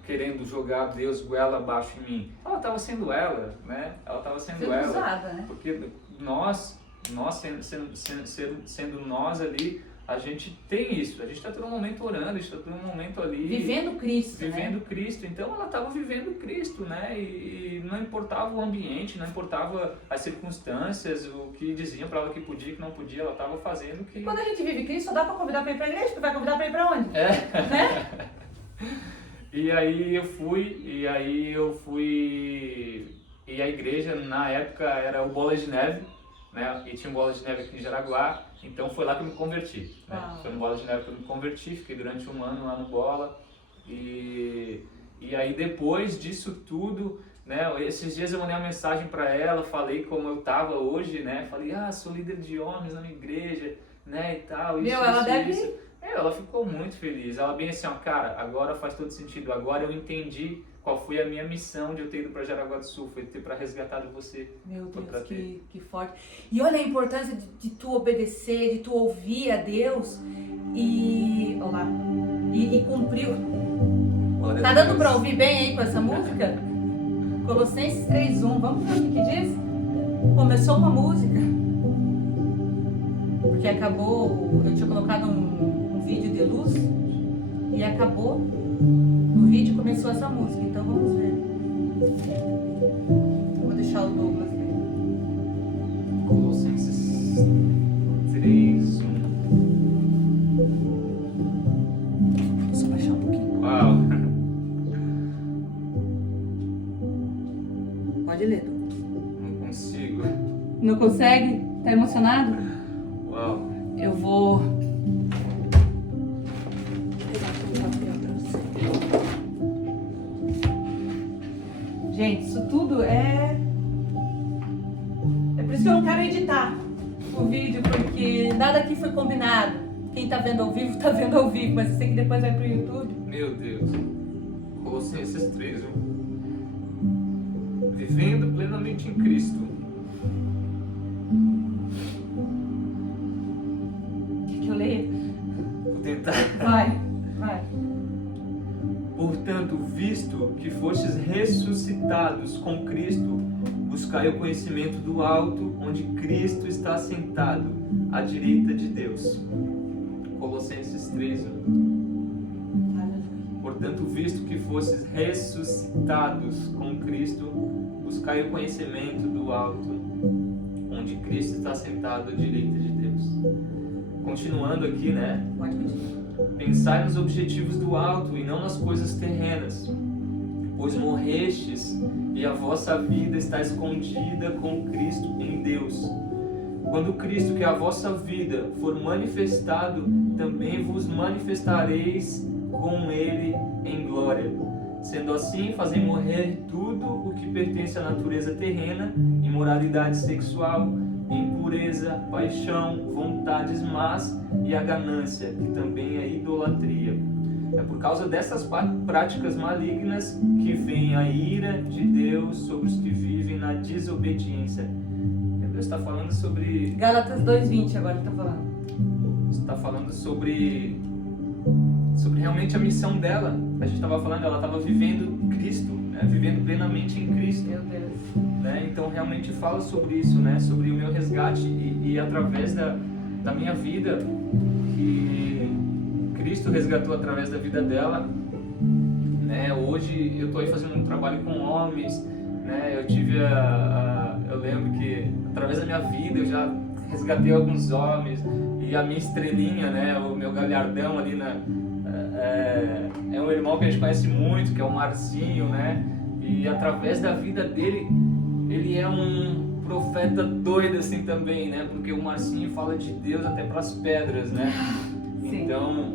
querendo jogar Deus goela abaixo em mim. Ela tava sendo ela, né? Ela tava sendo ela. Usada, né? Porque nós sendo nós ali, a gente tem isso, a gente está todo momento orando, a gente está todo momento ali... Vivendo Cristo, Vivendo Cristo, então ela estava vivendo Cristo, né? E não importava o ambiente, não importava as circunstâncias, o que diziam para ela que podia, que não podia, ela estava fazendo o que... Quando a gente vive Cristo, só dá para convidar para ir para a igreja, tu vai convidar para ir para onde? Né? E aí eu fui, e a igreja na época era o Bola de Neve, né? E tinha um Bola de Neve aqui em Jaraguá, então foi lá que eu me converti, né? Foi no Bola de Neve que eu me converti, fiquei durante 1 ano lá no Bola, e aí depois disso tudo, né? Esses dias eu mandei uma mensagem para ela, falei como eu tava hoje, né? Falei, sou líder de homens na minha igreja, né? E tal, isso. Ela ficou muito feliz, ela bem assim, ó, cara, agora faz todo sentido, agora eu entendi qual foi a minha missão de eu ter ido para Jaraguá do Sul, foi ter para resgatar você. Meu Deus, que forte. E olha a importância de tu obedecer, de tu ouvir a Deus e cumprir. Tá dando para ouvir bem aí com essa música? Colossenses 3:1, vamos ver o que diz? Começou uma música, porque acabou, eu tinha colocado um vídeo de luz e acabou. No vídeo começou essa música, então vamos ver. Vou deixar o Douglas ver. Colossenses 3:1. Deixa eu baixar um pouquinho. Uau! Pode ler, Douglas. Não consigo. Não consegue? Tá emocionado? Uau! Eu vou... Gente, isso tudo é por isso que eu não quero editar o vídeo, porque nada aqui foi combinado. Quem tá vendo ao vivo, tá vendo ao vivo, mas eu sei que depois vai pro YouTube. Meu Deus. Colossenses 3:1. Vivendo plenamente em Cristo. Quer que eu leia? Vou tentar. Vai. Portanto, visto visto que fostes ressuscitados com Cristo, buscai o conhecimento do alto, onde Cristo está assentado à direita de Deus. Colossenses 3. Portanto, visto que fostes ressuscitados com Cristo, buscai o conhecimento do alto, onde Cristo está sentado à direita de Deus. Continuando aqui, né? Pensai nos objetivos do alto e não nas coisas terrenas, pois morrestes e a vossa vida está escondida com Cristo em Deus. Quando Cristo, que é a vossa vida, for manifestado, também vos manifestareis com Ele em glória. Sendo assim, fazei morrer tudo o que pertence à natureza terrena, imoralidade sexual, impureza, paixão, vontades más e a ganância, que também é idolatria. É por causa dessas práticas malignas que vem a ira de Deus sobre os que vivem na desobediência. Deus está falando sobre... Gálatas 2:20 agora está falando. Está falando sobre realmente a missão dela. A gente estava falando, ela estava vivendo Cristo, né? Vivendo plenamente em Cristo. Meu Deus. Né? Então realmente fala sobre isso, né? Sobre o meu resgate e através da minha vida, que Cristo resgatou através da vida dela, né? Hoje eu estou aí fazendo um trabalho com homens, né? Eu lembro que através da minha vida eu já resgatei alguns homens, e a minha estrelinha, né? O meu galhardão ali é um irmão que a gente conhece muito, que é o Marcinho, né? E através da vida dele, ele é um profeta doido assim também, né? Porque o Marcinho fala de Deus até para as pedras, né? Sim. Então,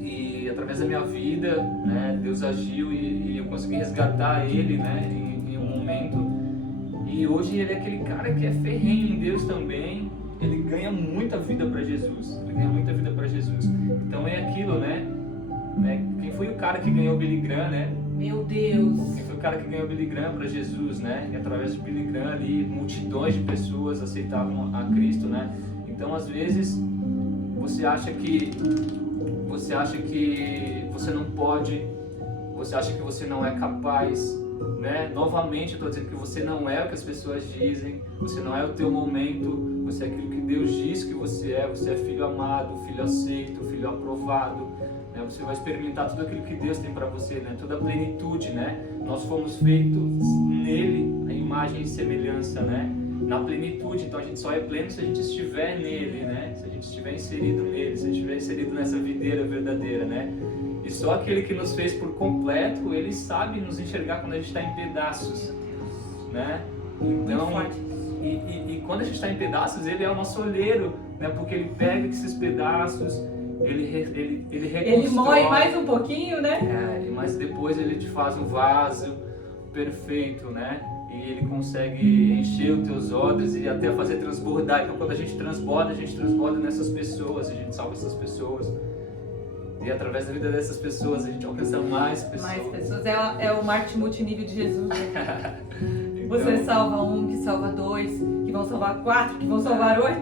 e através da minha vida, né? Deus agiu e eu consegui resgatar ele, né? Em um momento. E hoje ele é aquele cara que é ferrenho em Deus também. Ele ganha muita vida para Jesus. Ele ganha muita vida para Jesus. Então é aquilo, né? Quem foi o cara que ganhou o Billy Graham, né? Meu Deus. Quem foi o cara que ganhou o Billy Graham para Jesus, né? E através do Billy Graham ali, multidões de pessoas aceitavam a Cristo, né? Então, às vezes, você acha que você não pode, você acha que você não é capaz, né? Novamente, eu estou dizendo que você não é o que as pessoas dizem, você não é o teu momento, você é aquilo que Deus diz que você é filho amado, filho aceito, filho aprovado. Você vai experimentar tudo aquilo que Deus tem para você, né? Toda a plenitude, né? Nós fomos feitos nele, a imagem e semelhança, né? Na plenitude. Então a gente só é pleno se a gente estiver nele, né? Se a gente estiver inserido nele, se a gente estiver inserido nessa videira verdadeira, né? E só aquele que nos fez por completo, ele sabe nos enxergar quando a gente está em pedaços, né? Então, e quando a gente está em pedaços, ele é o nosso olheiro, né? Porque ele pega esses pedaços, ele reconstrói. Ele moe mais um pouquinho, né? Mas depois ele te faz um vaso perfeito, né? E ele consegue encher os teus odres e até fazer transbordar. Então quando a gente transborda nessas pessoas, a gente salva essas pessoas. E através da vida dessas pessoas a gente alcança mais pessoas. Mais pessoas. É o marketing multinível de Jesus, né? Então, você salva um, que salva dois, que vão salvar 4, que vão salvar 8.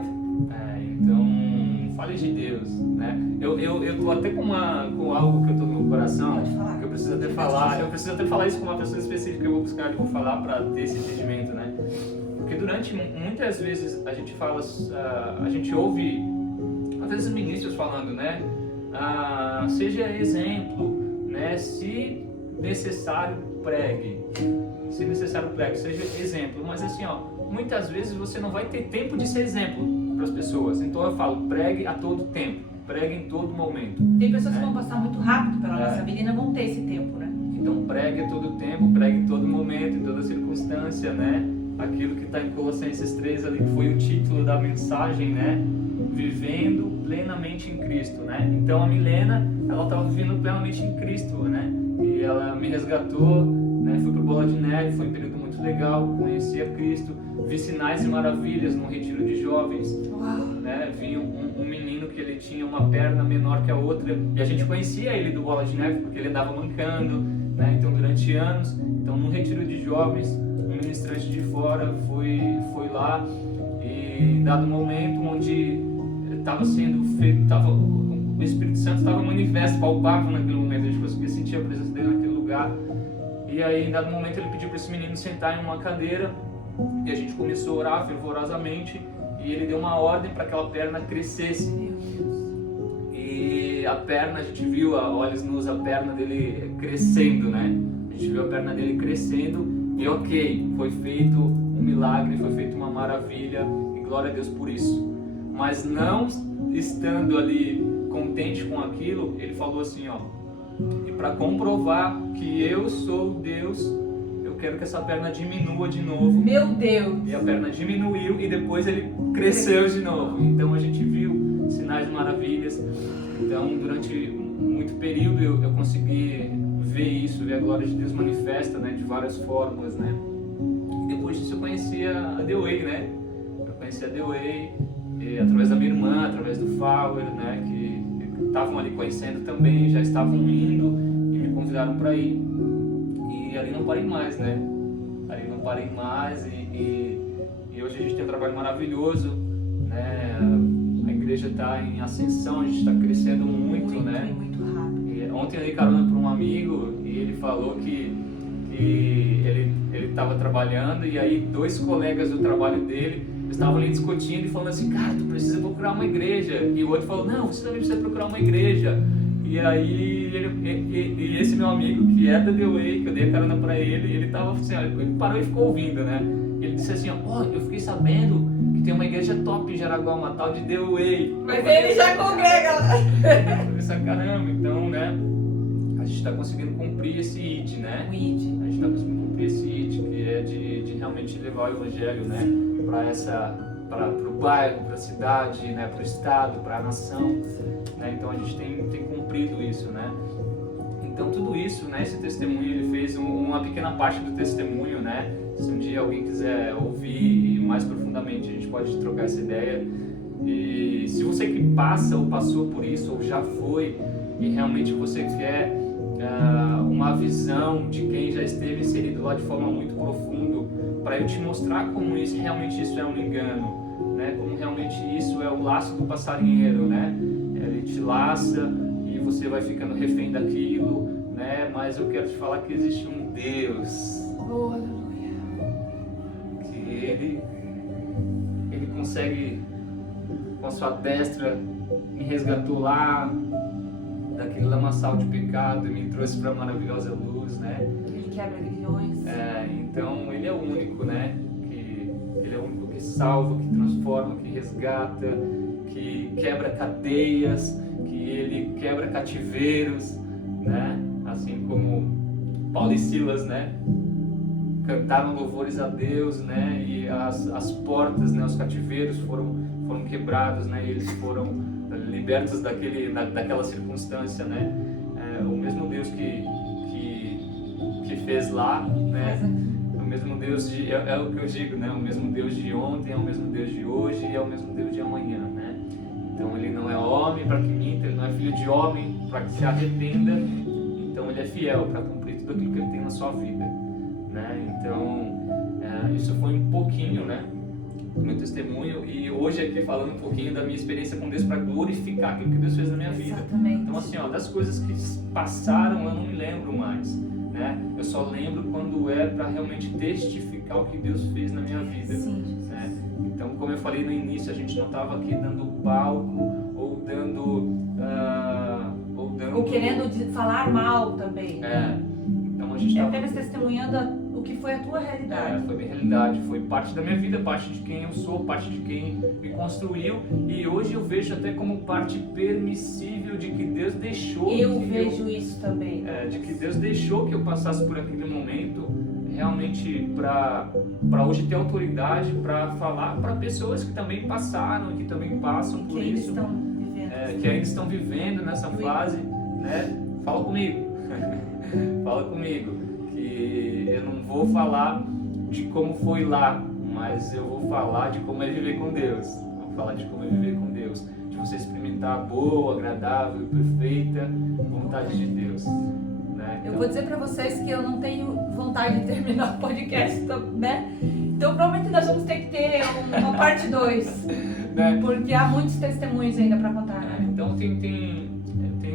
Então, fale de Deus, né? Eu tô até com algo que eu tô no meu coração. Pode falar. Que eu preciso até falar. Eu preciso até falar isso com uma pessoa específica que eu vou buscar e vou falar para ter esse entendimento, né? Porque durante muitas vezes a gente fala, a gente ouve às vezes ministros falando, né? Seja exemplo, né? Se necessário, pregue. Se necessário, pregue. Seja exemplo. Mas assim, muitas vezes você não vai ter tempo de ser exemplo para as pessoas. Então eu falo, pregue a todo tempo. Pregue em todo momento. Tem pessoas que vão passar muito rápido pela nossa vida e não vão ter esse tempo, né? Então pregue a todo tempo, pregue em todo momento, em toda circunstância, né? Aquilo que está em Colossenses 3 ali, que foi o título da mensagem, né? Vivendo plenamente em Cristo, né? Então a Milena, ela estava vivendo plenamente em Cristo, né? E ela me resgatou, né? Fui pro Bola de Neve, foi um período muito legal, conheci a Cristo, vi sinais e maravilhas num retiro de jovens, né? Vi um menino que ele tinha uma perna menor que a outra, e a gente conhecia ele do Bola de Neve porque ele andava mancando, né? Então durante anos, num retiro de jovens, um ministrante de fora foi lá e em dado momento onde estava sendo feito, o Espírito Santo estava manifesto, palpável naquele momento, a gente conseguia sentir a presença dele naquele lugar. pregar. E aí, em dado momento, ele pediu para esse menino sentar em uma cadeira e a gente começou a orar fervorosamente e ele deu uma ordem para que aquela perna crescesse. E a perna, a gente viu a olhos nus a perna dele crescendo, né? A gente viu a perna dele crescendo e ok, foi feito um milagre, foi feita uma maravilha e glória a Deus por isso. Mas não estando ali contente com aquilo, ele falou assim, ó, e para comprovar que eu sou Deus, eu quero que essa perna diminua de novo. Meu Deus! E a perna diminuiu e depois ele cresceu de novo. Então a gente viu sinais de maravilhas. Então durante muito período eu consegui ver isso, ver a glória de Deus manifesta, né, de várias formas, né. E depois disso eu conhecia a The Way, né. Eu conheci a The Way através da minha irmã, através do Fowler, né, que estavam ali conhecendo também, já estavam indo e me convidaram para ir. E ali não parei mais, né? Ali não parei mais e hoje a gente tem um trabalho maravilhoso, né? A igreja está em ascensão, a gente está crescendo muito, né? Muito rápido. E ontem eu dei carona para um amigo e ele falou que ele estava trabalhando e aí 2 colegas do trabalho dele estavam ali discutindo e falando assim, cara, tu precisa procurar uma igreja. E o outro falou, não, você também precisa procurar uma igreja. E aí, esse meu amigo, que é da The Way, que eu dei a carona pra ele tava assim, ó, ele parou e ficou ouvindo, né? Ele disse assim, ó, eu fiquei sabendo que tem uma igreja top em Jaraguá, uma tal de The Way. Mas ele já congrega lá. Eu pensei, caramba, então, né? A gente tá conseguindo cumprir esse ID, né? O ID. A gente tá conseguindo cumprir esse ID, que é de realmente levar o evangelho, né? Para o bairro, para a cidade, né, para o estado, para a nação, né? Então a gente tem cumprido isso, né? Então tudo isso, né, esse testemunho, ele fez uma pequena parte do testemunho, né? Se um dia alguém quiser ouvir mais profundamente, a gente pode trocar essa ideia. E se você que passa ou passou por isso ou já foi e realmente você quer uma visão de quem já esteve inserido lá de forma muito profunda, para eu te mostrar como realmente isso é um engano, né? Como realmente isso é o laço do passarinheiro, né? Ele te laça e você vai ficando refém daquilo, né? Mas eu quero te falar que existe um Deus, Oh, aleluia. que ele consegue com a sua destra me resgatou lá daquele lamaçal de pecado e me trouxe para a maravilhosa luz, né? Ele quebra grilhões. Então ele é o único, né? Ele é o único que salva, que transforma, que resgata, que quebra cadeias, que ele quebra cativeiros, né? Assim como Paulo e Silas, né? Cantaram louvores a Deus, né? E as portas, né? Os cativeiros foram quebrados, né? E eles foram libertos daquela circunstância, né? O mesmo Deus que fez lá, né? O mesmo Deus é o que eu digo, né? O mesmo Deus de ontem é o mesmo Deus de hoje e é o mesmo Deus de amanhã, né? Então ele não é homem para que minta, ele não é filho de homem para que se arrependa. Então ele é fiel para cumprir tudo aquilo que ele tem na sua vida, né? Então isso foi um pouquinho, né, do meu testemunho e hoje aqui falando um pouquinho da minha experiência com Deus para glorificar aquilo que Deus fez na minha vida. Exatamente. Então assim, ó, das coisas que passaram eu não me lembro mais, né? Eu só lembro quando é para realmente testificar o que Deus fez na minha vida. Sim, Jesus. Né? Então, como eu falei no início, a gente não estava aqui dando palco ou dando ou querendo falar mal também. Então a gente é estava apenas testemunhando o que foi a tua realidade. Foi minha realidade, foi parte da minha vida, parte de quem eu sou, parte de quem me construiu e hoje eu vejo até como parte permissível de que Deus deixou. Eu vejo isso também. De que Deus deixou que eu passasse por aquele momento realmente para hoje ter autoridade para falar para pessoas que também passaram, que também passam por que isso, que ainda estão vivendo nessa fase, né? Fala comigo, fala comigo, que eu não vou falar de como foi lá, mas eu vou falar de como é viver com Deus. Vou falar de como é viver com Deus, de você experimentar a boa, agradável e perfeita vontade de Deus. Né? Eu vou dizer para vocês que eu não tenho vontade de terminar o podcast, né? Então provavelmente nós vamos ter que ter uma parte 2, né? Porque há muitos testemunhos ainda para contar. Né? Então tem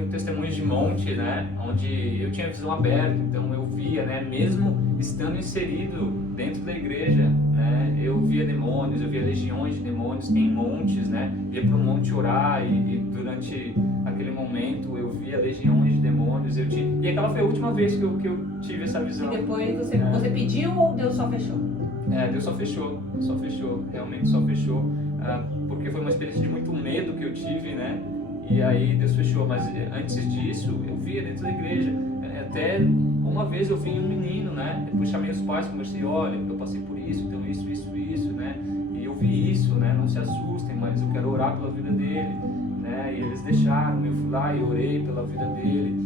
tenho testemunhos de monte, né, onde eu tinha visão aberta, então eu via, né, mesmo estando inserido dentro da igreja, né, eu via demônios, eu via legiões de demônios em montes, né, ia para um monte orar e durante aquele momento eu via legiões de demônios, e aquela foi a última vez que eu tive essa visão. E depois você pediu ou Deus só fechou? Deus só fechou, realmente só fechou, porque foi uma experiência de muito medo que eu tive, né? E aí Deus fechou, mas antes disso eu via dentro da igreja, até uma vez eu vi um menino, né? Depois chamei os pais, conversei, olha, eu passei por isso, então isso, né? E eu vi isso, né? Não se assustem, mas eu quero orar pela vida dele, né? E eles deixaram, eu fui lá e orei pela vida dele,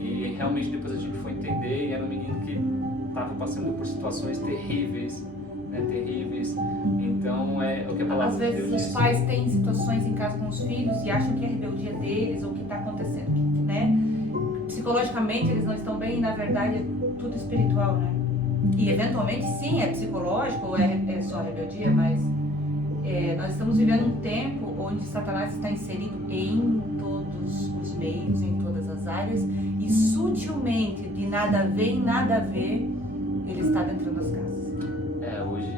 e realmente depois a gente foi entender, e era um menino que estava passando por situações terríveis, né, terríveis. Então é o que a palavra às vezes de Deus os diz. pais têm situações em casa com os filhos e acham que é a rebeldia deles ou o que está acontecendo, né? Psicologicamente eles não estão bem e na verdade é tudo espiritual, né? E eventualmente sim, é psicológico ou é só rebeldia, mas nós estamos vivendo um tempo onde Satanás está inserido em todos os meios, em todas as áreas, e sutilmente, de nada a ver em nada a ver, ele está dentro das casas. Hoje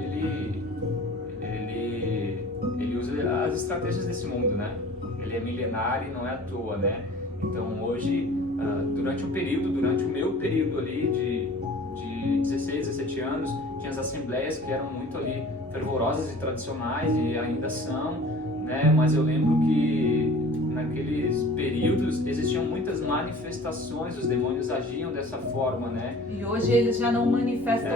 ele usa as estratégias desse mundo, né? Ele é milenário e não é à toa, né? Então hoje, durante o meu período ali de 16, 17 anos, tinha as assembleias que eram muito ali fervorosas e tradicionais e ainda são, né? Mas eu lembro que naqueles períodos existiam muitas manifestações, os demônios agiam dessa forma, né? E hoje eles já não manifestam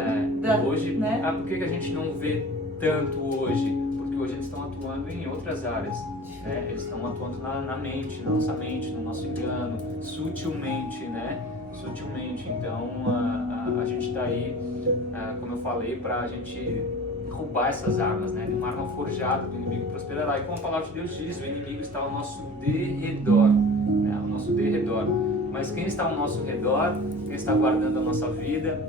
hoje, né? Por que a gente não vê tanto hoje? Porque hoje eles estão atuando em outras áreas, né? Eles estão atuando na mente, na nossa mente, no nosso engano, sutilmente, né? Sutilmente. Então a gente está aí, como eu falei, para a gente roubar essas armas, né? Uma arma forjada do inimigo prosperará. E como a palavra de Deus diz, o inimigo está ao nosso derredor, né? Ao nosso derredor. Mas quem está ao nosso redor, quem está guardando a nossa vida,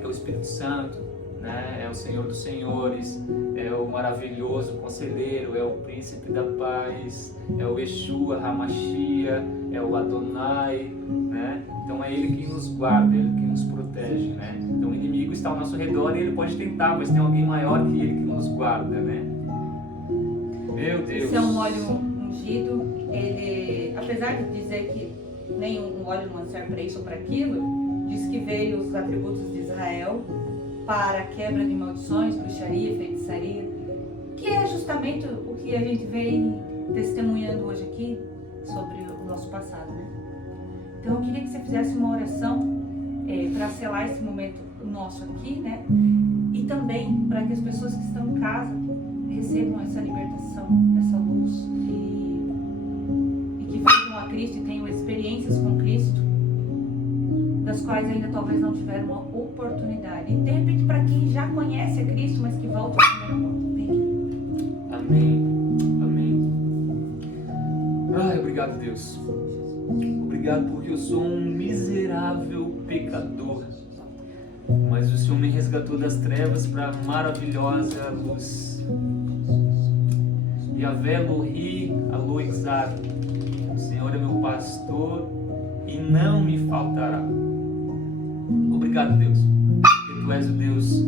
é o Espírito Santo, né? É o Senhor dos Senhores, é o maravilhoso conselheiro, é o príncipe da paz, é o Yeshua HaMashiach, é o Adonai, né? Então é Ele que nos guarda, Ele que nos protege, né? Então o inimigo está ao nosso redor e ele pode tentar, mas tem alguém maior que Ele que nos guarda, né? Meu Deus! Esse é um óleo ungido, ele, apesar de dizer que nenhum óleo não serve para isso ou para aquilo, diz que veio os atributos de Israel para a quebra de maldições, bruxaria, feitiçaria, que é justamente o que a gente vem testemunhando hoje aqui sobre o nosso passado, né? Então eu queria que você fizesse uma oração para selar esse momento nosso aqui, né? E também para que as pessoas que estão em casa recebam essa libertação, essa luz e que venham a Cristo e tenham experiências com Cristo, das quais ainda talvez não tiveram uma oportunidade. E de repente para quem já conhece a Cristo, mas que volte ao primeiro amor. Amém. Amém. Ai, obrigado, Deus. Obrigado porque eu sou um miserável pecador, mas o Senhor me resgatou das trevas para a maravilhosa luz. Yahvé Elohi Aloizar, o Senhor é meu pastor e não me faltará. Obrigado, Deus, porque Tu és o Deus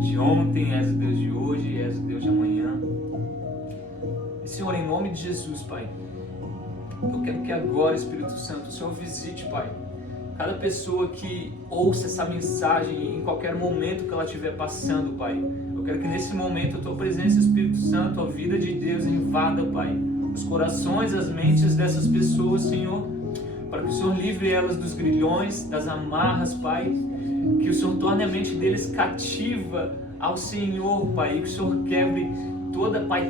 de ontem, és o Deus de hoje e és o Deus de amanhã. E Senhor, em nome de Jesus, Pai, eu quero que agora, Espírito Santo, o Senhor visite, Pai, cada pessoa que ouça essa mensagem em qualquer momento que ela estiver passando, Pai. Eu quero que nesse momento a Tua presença, Espírito Santo, a vida de Deus invada, Pai, os corações, as mentes dessas pessoas, Senhor, para que o Senhor livre elas dos grilhões, das amarras, Pai, que o Senhor torne a mente deles cativa ao Senhor, Pai, e que o Senhor quebre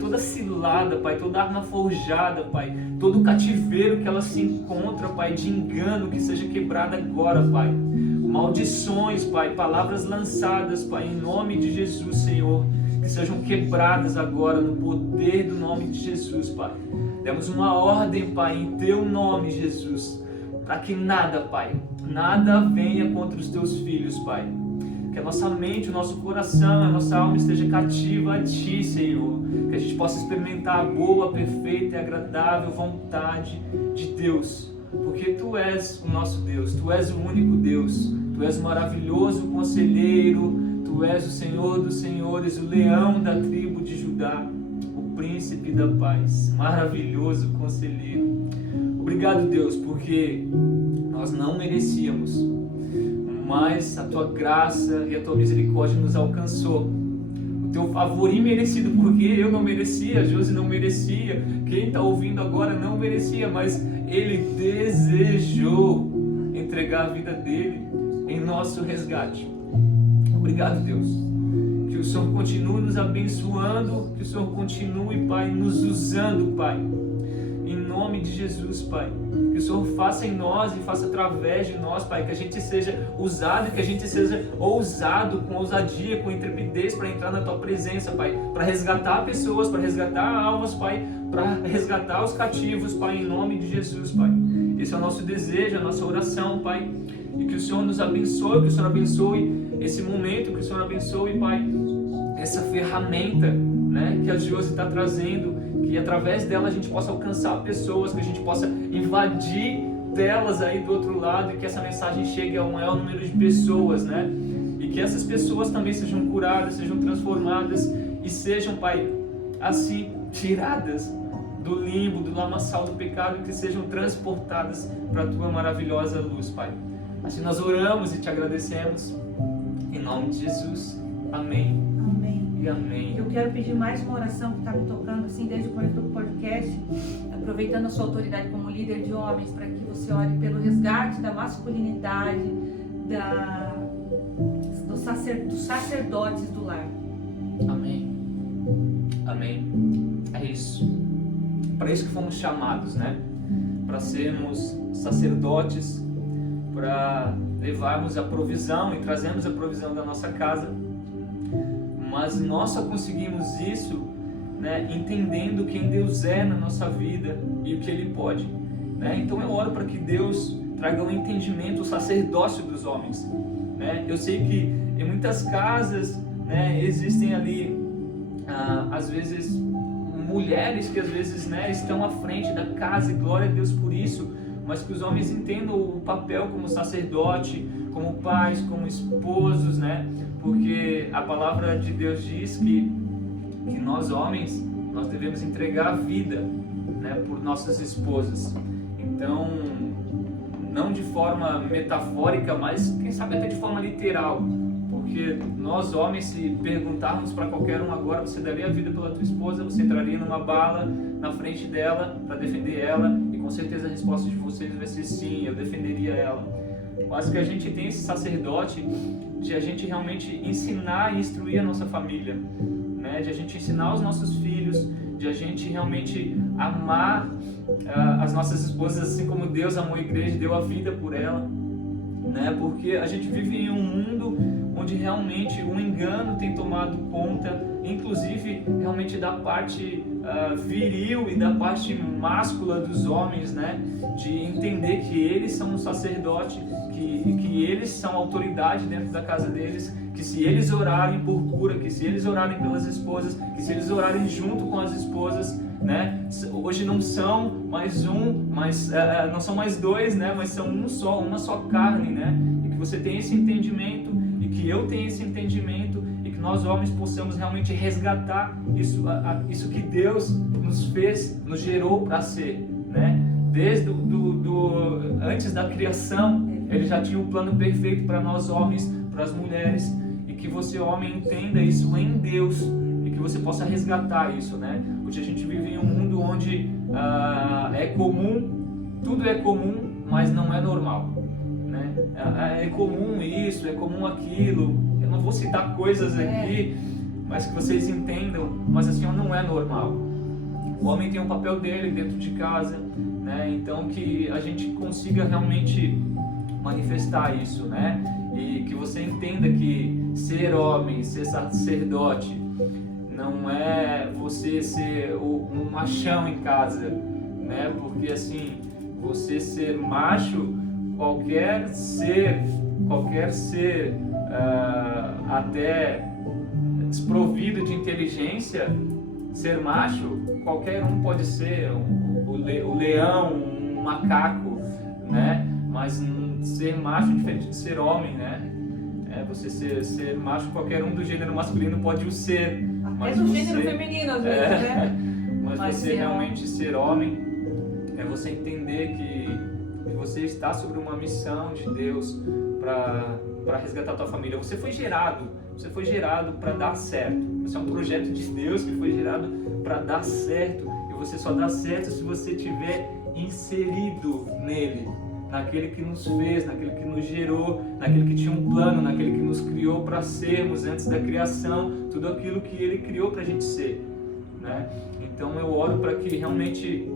toda cilada, Pai, toda arma forjada, Pai, todo cativeiro que ela se encontra, Pai, de engano, que seja quebrada agora, Pai. Maldições, Pai, palavras lançadas, Pai, em nome de Jesus, Senhor, que sejam quebradas agora no poder do nome de Jesus, Pai. Demos uma ordem, Pai, em Teu nome, Jesus, para que nada, Pai, nada venha contra os Teus filhos, Pai. Que que a nossa mente, o nosso coração, a nossa alma esteja cativa a Ti, Senhor, que a gente possa experimentar a boa, perfeita e agradável vontade de Deus, porque Tu és o nosso Deus, Tu és o único Deus, Tu és o maravilhoso conselheiro, Tu és o Senhor dos senhores, o leão da tribo de Judá, o príncipe da paz, maravilhoso conselheiro. Obrigado, Deus, porque nós não merecíamos, mas a Tua graça e a Tua misericórdia nos alcançou. O Teu favor imerecido, porque eu não merecia, Josi não merecia, quem está ouvindo agora não merecia, mas Ele desejou entregar a vida dele em nosso resgate. Obrigado, Deus, que o Senhor continue nos abençoando, que o Senhor continue, Pai, nos usando, Pai, em nome de Jesus, Pai, que o Senhor faça em nós e faça através de nós, Pai, que a gente seja usado, que a gente seja ousado, com ousadia, com intrepidez para entrar na Tua presença, Pai, para resgatar pessoas, para resgatar almas, Pai, para resgatar os cativos, Pai, em nome de Jesus, Pai. Esse é o nosso desejo, a nossa oração, Pai, e que o Senhor nos abençoe, que o Senhor abençoe esse momento, que o Senhor abençoe, Pai, essa ferramenta, né, que a Josi está trazendo, que através dela a gente possa alcançar pessoas, que a gente possa invadir delas aí do outro lado, e que essa mensagem chegue a um maior número de pessoas, né, e que essas pessoas também sejam curadas, sejam transformadas e sejam, Pai, assim, tiradas do limbo, do lamaçal do pecado, e que sejam transportadas para a Tua maravilhosa luz, Pai. Assim nós oramos e Te agradecemos. Em nome de Jesus. Amém. Amém. E amém. Eu quero pedir mais uma oração que está me tocando assim desde o começo do podcast, aproveitando a sua autoridade como líder de homens, para que você ore pelo resgate da masculinidade, dos sacerdotes do lar. Amém. Amém. É isso. Para isso que fomos chamados, né? Para sermos sacerdotes, para levarmos a provisão e trazermos a provisão da nossa casa, mas nós só conseguimos isso, né, entendendo quem Deus é na nossa vida e o que Ele pode, né? Então eu oro para que Deus traga um entendimento, o sacerdócio dos homens, né? Eu sei que em muitas casas, né, existem ali às vezes mulheres que às vezes, né, estão à frente da casa, e glória a Deus por isso, mas que os homens entendam o papel como sacerdote, como pais, como esposos, né? Porque a palavra de Deus diz que nós homens, nós devemos entregar a vida, né, por nossas esposas. Então, não de forma metafórica, mas quem sabe até de forma literal. Porque nós homens, se perguntarmos para qualquer um agora, você daria a vida pela tua esposa, você entraria numa bala na frente dela para defender ela, e com certeza a resposta de vocês vai ser sim, eu defenderia ela. Mas que a gente tem esse sacerdote de a gente realmente ensinar e instruir a nossa família, né? De a gente ensinar os nossos filhos, de a gente realmente amar as nossas esposas assim como Deus amou a igreja e deu a vida por ela, né? Porque a gente vive em um mundo onde realmente o engano tem tomado conta, inclusive realmente da parte viril e da parte máscula dos homens, né? De entender que eles são um sacerdote, que eles são autoridade dentro da casa deles, que se eles orarem por cura, que se eles orarem pelas esposas, que se eles orarem junto com as esposas, né? Hoje não são mais não são mais dois, né? Mas são um só, uma só carne, né? E que você tenha esse entendimento, e que eu tenha esse entendimento, e que nós homens possamos realmente resgatar isso que Deus nos fez, nos gerou para ser, né? Desde antes da criação, Ele já tinha um plano perfeito para nós homens, para as mulheres, e que você, homem, entenda isso em Deus, e que você possa resgatar isso, né? Hoje a gente vive em um mundo onde é comum, tudo é comum, mas não é normal, né? É comum isso, é comum aquilo. Eu não vou citar coisas aqui, mas que vocês entendam, mas assim, não é normal. O homem tem um papel dele dentro de casa, né? Então que a gente consiga realmente manifestar isso, né? E que você entenda que ser homem, ser sacerdote, não é você ser um machão em casa, né? Porque assim, você ser macho, qualquer ser até desprovido de inteligência, ser macho, qualquer um pode ser, o leão, um macaco, né? Mas ser macho é diferente de ser homem, né? Você ser macho, qualquer um do gênero masculino pode o ser. Até mas do você, gênero feminino, às vezes, né? Mas você realmente ser homem é você entender que você está sobre uma missão de Deus para resgatar a tua família. Você foi gerado para dar certo. Você é um projeto de Deus que foi gerado para dar certo. E você só dá certo se você estiver inserido nele, naquele que nos fez, naquele que nos gerou, naquele que tinha um plano, naquele que nos criou para sermos antes da criação, tudo aquilo que ele criou para a gente ser, né? Então eu oro para que realmente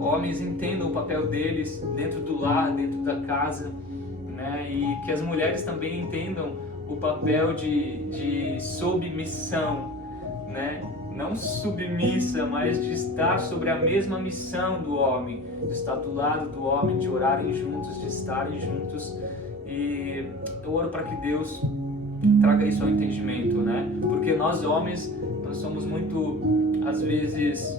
homens entendam o papel deles dentro do lar, dentro da casa, né? E que as mulheres também entendam o papel de submissão, né? Não submissa, mas de estar sobre a mesma missão do homem, de estar do lado do homem, de orarem juntos, de estarem juntos. E eu oro para que Deus traga isso ao entendimento, né? Porque nós homens, nós somos muito, às vezes,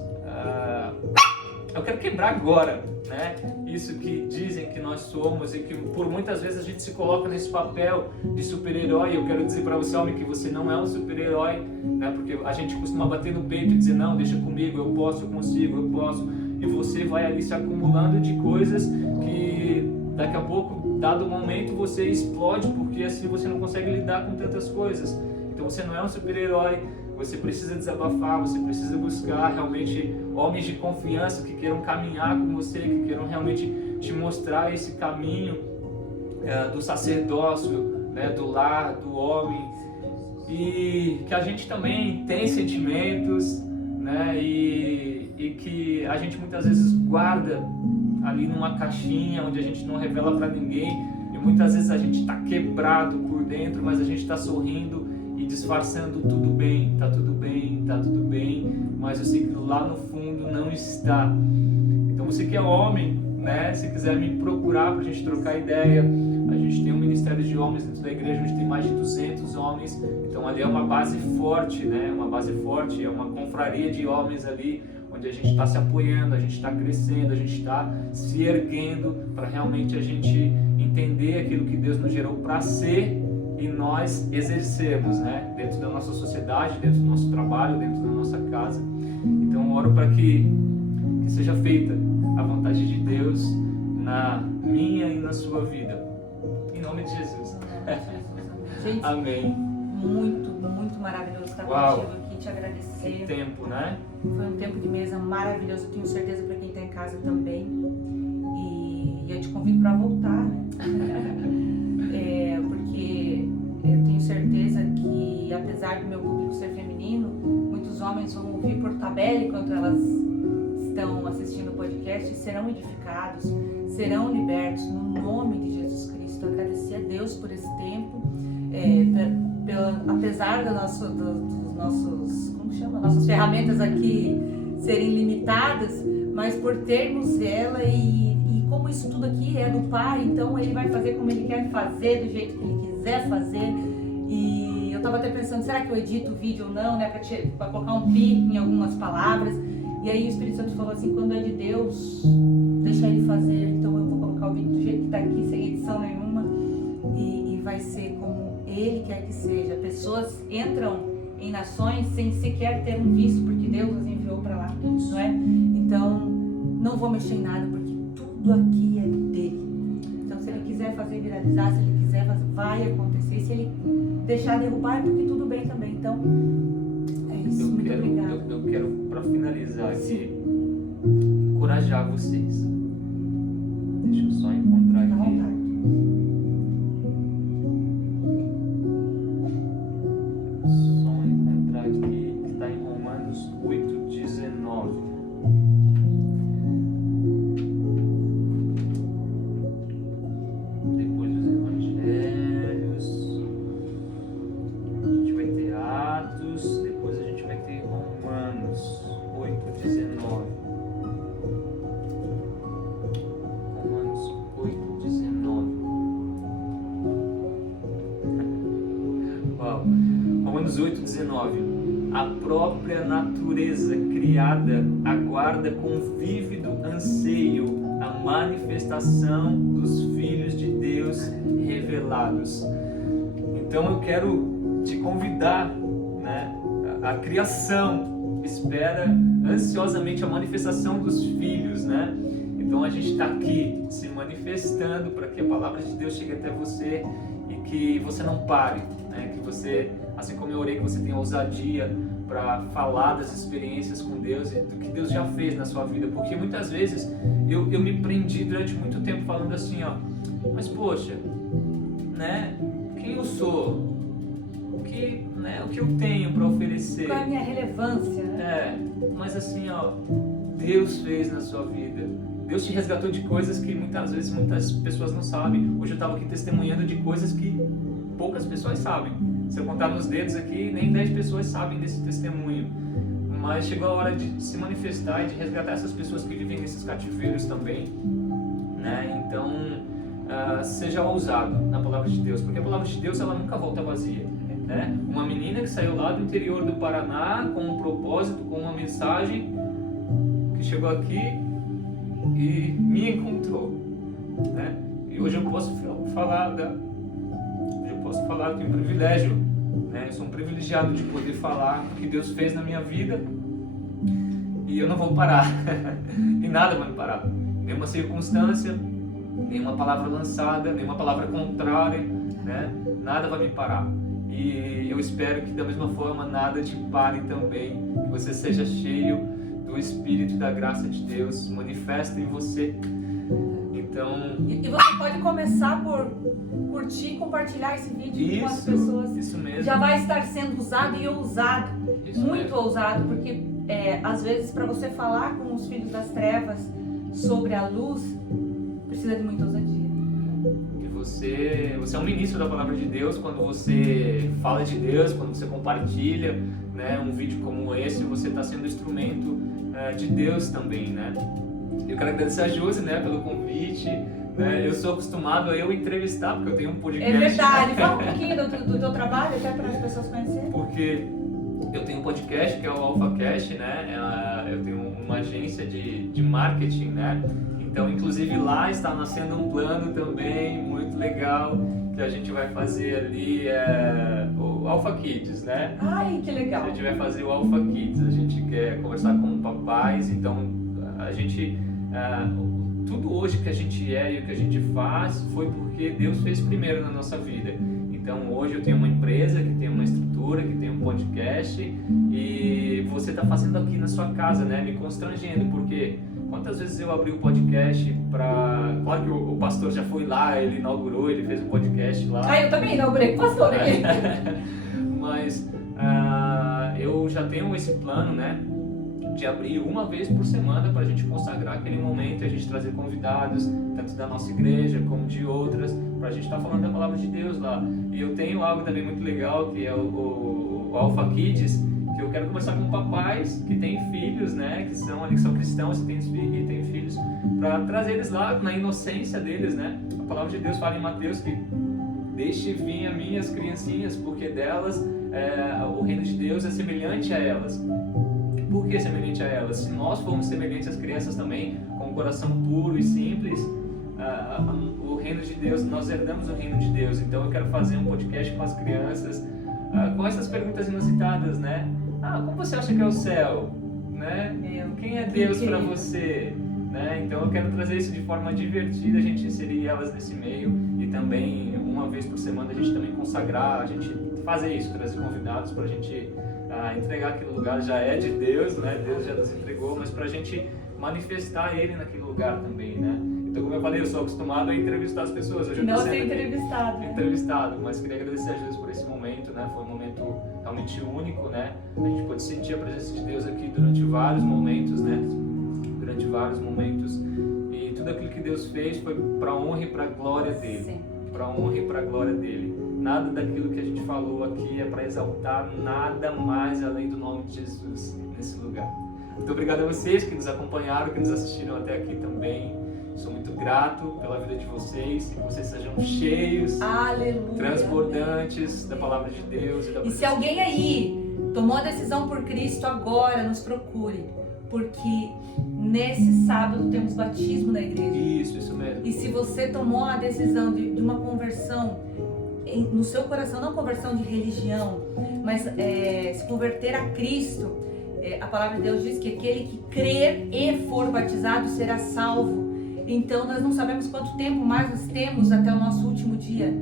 eu quero quebrar agora, né? Isso que dizem que nós somos e que por muitas vezes a gente se coloca nesse papel de super-herói. Eu quero dizer para você, homem, que você não é um super-herói, né? Porque a gente costuma bater no peito e dizer, não, deixa comigo, eu posso, eu consigo, eu posso. E você vai ali se acumulando de coisas que daqui a pouco, dado o momento, você explode, porque assim você não consegue lidar com tantas coisas. Então você não é um super-herói. Você precisa desabafar, você precisa buscar realmente homens de confiança que queiram caminhar com você, que queiram realmente te mostrar esse caminho do sacerdócio, né, do lar, do homem. E que a gente também tem sentimentos, né, e que a gente muitas vezes guarda ali numa caixinha onde a gente não revela para ninguém. E muitas vezes a gente está quebrado por dentro, mas a gente está sorrindo e disfarçando tudo bem, tá tudo bem, tá tudo bem, mas eu sei que lá no fundo não está. Então você que é homem, né, se quiser me procurar pra gente trocar ideia, a gente tem um ministério de homens dentro da igreja, onde tem mais de 200 homens, então ali é uma base forte, né, uma base forte, é uma confraria de homens ali, onde a gente está se apoiando, a gente está crescendo, a gente está se erguendo para realmente a gente entender aquilo que Deus nos gerou para ser e nós exercemos, né? Dentro da nossa sociedade, dentro do nosso trabalho, dentro da nossa casa. Então eu oro para que seja feita a vontade de Deus na minha e na sua vida. Em nome de Jesus. Gente, amém. Muito, muito maravilhoso estar contigo aqui, te agradecer. Que tempo, né? Foi um tempo de mesa maravilhoso, eu tenho certeza para quem está em casa também. E eu te convido para voltar, né? Porque eu tenho certeza que, apesar do meu público ser feminino, muitos homens vão ouvir por tabela enquanto elas estão assistindo o podcast e serão edificados, serão libertos no nome de Jesus Cristo. Agradecer a Deus por esse tempo, apesar dos nossos, como chama? Nossas ferramentas aqui serem limitadas, mas por termos ela e como isso tudo aqui é do Pai, então Ele vai fazer como Ele quer fazer, do jeito que Ele quiser fazer. E eu estava até pensando, será que eu edito o vídeo ou não, né, para colocar um pi em algumas palavras. E aí o Espírito Santo falou assim, quando é de Deus, deixa Ele fazer. Então eu vou colocar o vídeo do jeito que está aqui, sem edição nenhuma, e vai ser como Ele quer que seja. Pessoas entram em nações sem sequer ter um visto, porque Deus as enviou para lá, não é? Então não vou mexer em nada, porque tudo aqui é dele. Então se Ele quiser fazer viralizar, se Ele quiser fazer, vai acontecer. Se Ele deixar derrubar, é porque tudo bem também. Então é isso. Muito obrigada. Eu quero, para finalizar aqui, encorajar vocês. Deixa eu só encontrar aqui. À vontade. Só encontrar aqui, que está em Romanos 8:19. Depois dos Evangelhos, a gente vai ter Atos, depois a gente vai ter Romanos 8:19. Romanos 8:19. Romanos 8,19. A própria natureza criada aguarda com vívido anseio a manifestação dos filhos de Deus revelados. Então eu quero te convidar, né? A criação espera ansiosamente a manifestação dos filhos, né? Então a gente está aqui se manifestando para que a palavra de Deus chegue até você e que você não pare, né? Que você, assim como eu orei, que você tenha ousadia para falar das experiências com Deus e do que Deus já fez na sua vida, porque muitas vezes eu me prendi durante muito tempo falando assim, ó, mas poxa, né? Quem eu sou? O que eu tenho para oferecer? Qual é a minha relevância, né? Mas assim, ó, Deus fez na sua vida. Deus te resgatou de coisas que muitas vezes muitas pessoas não sabem. Hoje eu estava aqui testemunhando de coisas que poucas pessoas sabem. Se eu contar nos dedos aqui, nem 10 pessoas sabem desse testemunho. Mas chegou a hora de se manifestar e de resgatar essas pessoas que vivem nesses cativeiros também, né? Então, seja ousado na palavra de Deus, porque a palavra de Deus ela nunca volta vazia, né? Uma menina que saiu lá do interior do Paraná com um propósito, com uma mensagem, que chegou aqui e me encontrou, né? E hoje eu posso falar que é um privilégio, né? Eu sou um privilegiado de poder falar o que Deus fez na minha vida e eu não vou parar e nada vai me parar, nenhuma circunstância, nenhuma palavra lançada, nenhuma palavra contrária, né? Nada vai me parar. E eu espero que da mesma forma nada te pare também, que você seja cheio do Espírito e da graça de Deus, manifesta em você. Então... E você pode começar por curtir e compartilhar esse vídeo com as pessoas. Isso mesmo. Já vai estar sendo usado e ousado, Isso muito mesmo. ousado, porque às vezes para você falar com os filhos das trevas sobre a luz, precisa de muita ousadia. Você é um ministro da palavra de Deus quando você fala de Deus, quando você compartilha, né, um vídeo como esse, você está sendo instrumento de Deus também, né? Eu quero agradecer a Josi, né, pelo convite, né? Eu sou acostumado a eu entrevistar, porque eu tenho um podcast. É verdade, fala um pouquinho do teu trabalho, até para as pessoas conhecerem. Porque eu tenho um podcast que é o AlphaCast, né? Eu tenho uma agência de marketing, né? Então, inclusive lá está nascendo um plano também muito legal que a gente vai fazer ali, o Alpha Kids, né? Ai, que legal! A gente vai fazer o Alpha Kids, a gente quer conversar com papais, então a gente, tudo hoje que a gente é e o que a gente faz foi porque Deus fez primeiro na nossa vida. Então hoje eu tenho uma empresa que tem uma estrutura, que tem um podcast e você está fazendo aqui na sua casa, né? Me constrangendo, porque quantas vezes eu abri o podcast para... Claro que o pastor já foi lá, ele inaugurou, ele fez um podcast lá. Eu também inaugurei com o pastor aqui. Mas eu já tenho esse plano, né? De abrir uma vez por semana para a gente consagrar aquele momento, a gente trazer convidados, tanto da nossa igreja como de outras, para a gente estar falando da palavra de Deus lá. E eu tenho algo também muito legal, que é o Alpha Kids, que eu quero conversar com papais que têm filhos, né, que são cristãos e têm filhos, para trazer eles lá na inocência deles, né? A palavra de Deus fala em Mateus que deixe vir a minhas criancinhas, porque delas o reino de Deus é semelhante a elas. Por que semelhante a elas? Se nós formos semelhantes às crianças também, com um coração puro e simples, o reino de Deus, nós herdamos o reino de Deus. Então eu quero fazer um podcast com as crianças, com essas perguntas inusitadas, né? Como você acha que é o céu? Né? Quem é Deus para você? Né? Então eu quero trazer isso de forma divertida, a gente inserir elas nesse meio e também uma vez por semana a gente também consagrar, a gente fazer isso, trazer convidados para a gente entregar aquele lugar, já é de Deus, né? Deus já nos entregou, mas para a gente manifestar Ele naquele lugar também, né? Então, como eu falei, eu sou acostumado a entrevistar as pessoas. Hoje eu não estou ser sendo entrevistado, mas queria agradecer a Jesus por esse momento, né? Foi um momento realmente único, né? A gente pôde sentir a presença de Deus aqui durante vários momentos, né? Durante vários momentos. E tudo aquilo que Deus fez foi para a honra e para a glória dele. Para a honra e para a glória dele. Nada daquilo que a gente falou aqui é para exaltar nada mais além do nome de Jesus nesse lugar. Muito obrigado a vocês que nos acompanharam, que nos assistiram até aqui também. Sou muito grato pela vida de vocês, que vocês sejam cheios, Aleluia, transbordantes da palavra de Deus. E se alguém aí tomou a decisão por Cristo, agora nos procure, porque nesse sábado temos batismo na igreja. Isso mesmo. E se você tomou a decisão de uma conversão no seu coração, não conversão de religião, mas se converter a Cristo, a palavra de Deus diz que aquele que crer e for batizado será salvo. Então nós não sabemos quanto tempo mais nós temos até o nosso último dia.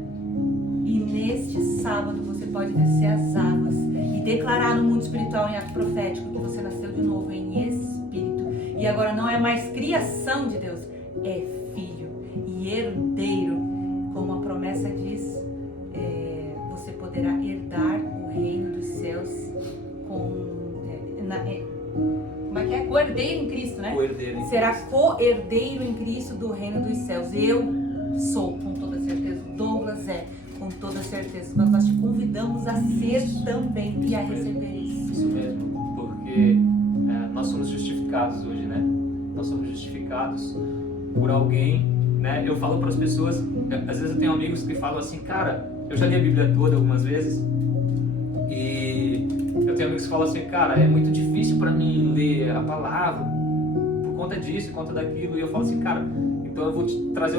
E neste sábado você pode descer as águas e declarar no mundo espiritual, em ato profético, que você nasceu de novo em espírito. E agora não é mais criação de Deus, é filho e herdeiro. Como a promessa diz, você poderá herdar o reino dos céus como é que é? Co-herdeiro em Cristo, né? Co-herdeiro. Será co-herdeiro em Cristo do reino dos céus. Eu sou, com toda certeza. Douglas é, com toda certeza. Mas nós te convidamos a ser também e a receber isso. Isso mesmo, porque nós somos justificados hoje, né? Nós somos justificados por alguém, né? Eu falo para as pessoas, às vezes eu tenho amigos que falam assim, cara, eu já li a Bíblia toda algumas vezes e eu tenho amigos que falam assim, cara, é muito difícil para mim ler a palavra por conta disso, por conta daquilo, e eu falo assim, cara, então eu vou te trazer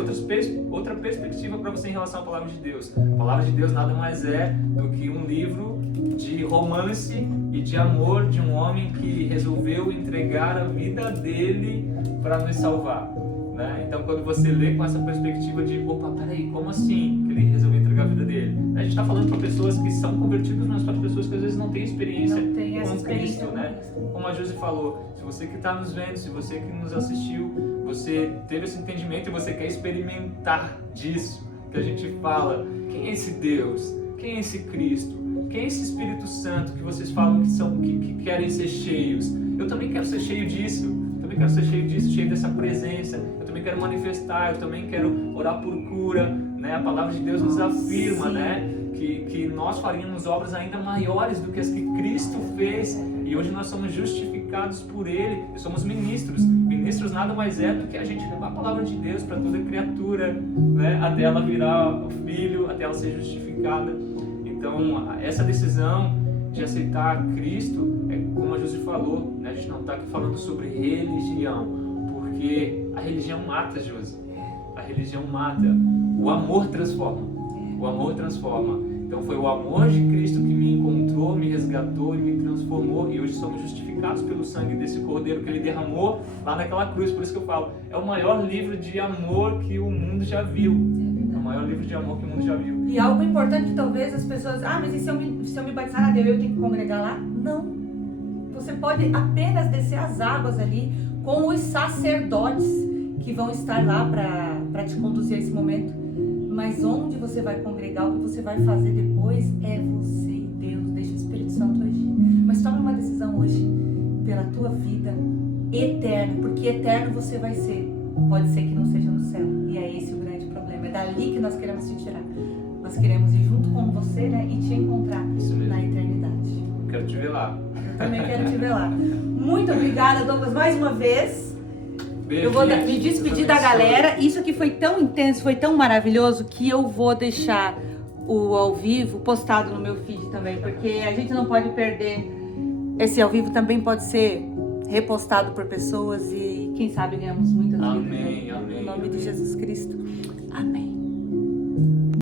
outra perspectiva para você em relação à palavra de Deus. A palavra de Deus nada mais é do que um livro de romance e de amor de um homem que resolveu entregar a vida dele para nos salvar, né? Então quando você lê com essa perspectiva de, opa, peraí, como assim que ele resolveu entregar a vida dele? A gente está falando para pessoas que são convertidas, mas para pessoas que às vezes não têm experiência com Cristo, né? Como a Josi falou, se você que está nos vendo, se você que nos assistiu, você teve esse entendimento e você quer experimentar disso que a gente fala, quem é esse Deus? Quem é esse Cristo? Quem é esse Espírito Santo que vocês falam que querem ser cheios? Eu também quero ser cheio disso. Eu também quero ser cheio disso, cheio dessa presença. Eu também quero manifestar, eu também quero orar por cura, né? A palavra de Deus nos afirma, né? Que nós faríamos obras ainda maiores do que as que Cristo fez. E hoje nós somos justificados por Ele. E somos ministros. Ministros nada mais é do que a gente levar a palavra de Deus para toda criatura, né? Até ela virar filho, até ela ser justificada. Então, essa decisão de aceitar Cristo, como a Josi falou, né? A gente não está aqui falando sobre religião, porque a religião mata, Josi. A religião mata. O amor transforma. O amor transforma. Então foi o amor de Cristo que me encontrou, me resgatou e me transformou. E hoje somos justificados pelo sangue desse Cordeiro que Ele derramou lá naquela cruz. Por isso que eu falo, é o maior livro de amor que o mundo já viu. É o maior livro de amor que o mundo já viu. E algo importante que talvez as pessoas... mas e se eu me batizar na Deus, eu tenho que congregar lá? Não. Você pode apenas descer as águas ali com os sacerdotes que vão estar lá para te conduzir a esse momento. Mas onde você vai congregar, o que você vai fazer depois é você e Deus. Deixa o Espírito Santo agir. Mas tome uma decisão hoje pela tua vida eterna, porque eterno você vai ser. Pode ser que não seja no céu. E é esse o grande problema. É dali que nós queremos te tirar. Nós queremos ir junto com você, né, e te encontrar na eternidade. Eu quero te ver lá. Eu também quero te ver lá. Muito obrigada, Douglas, mais uma vez. Beijo, Eu vou gente. me despedir da galera. Isso aqui foi tão intenso, foi tão maravilhoso que eu vou deixar o ao vivo postado no meu feed também, porque a gente não pode perder. Esse ao vivo também pode ser repostado por pessoas e quem sabe ganhamos muitas vidas. Amém, amém. Em nome de Jesus Cristo. Amém.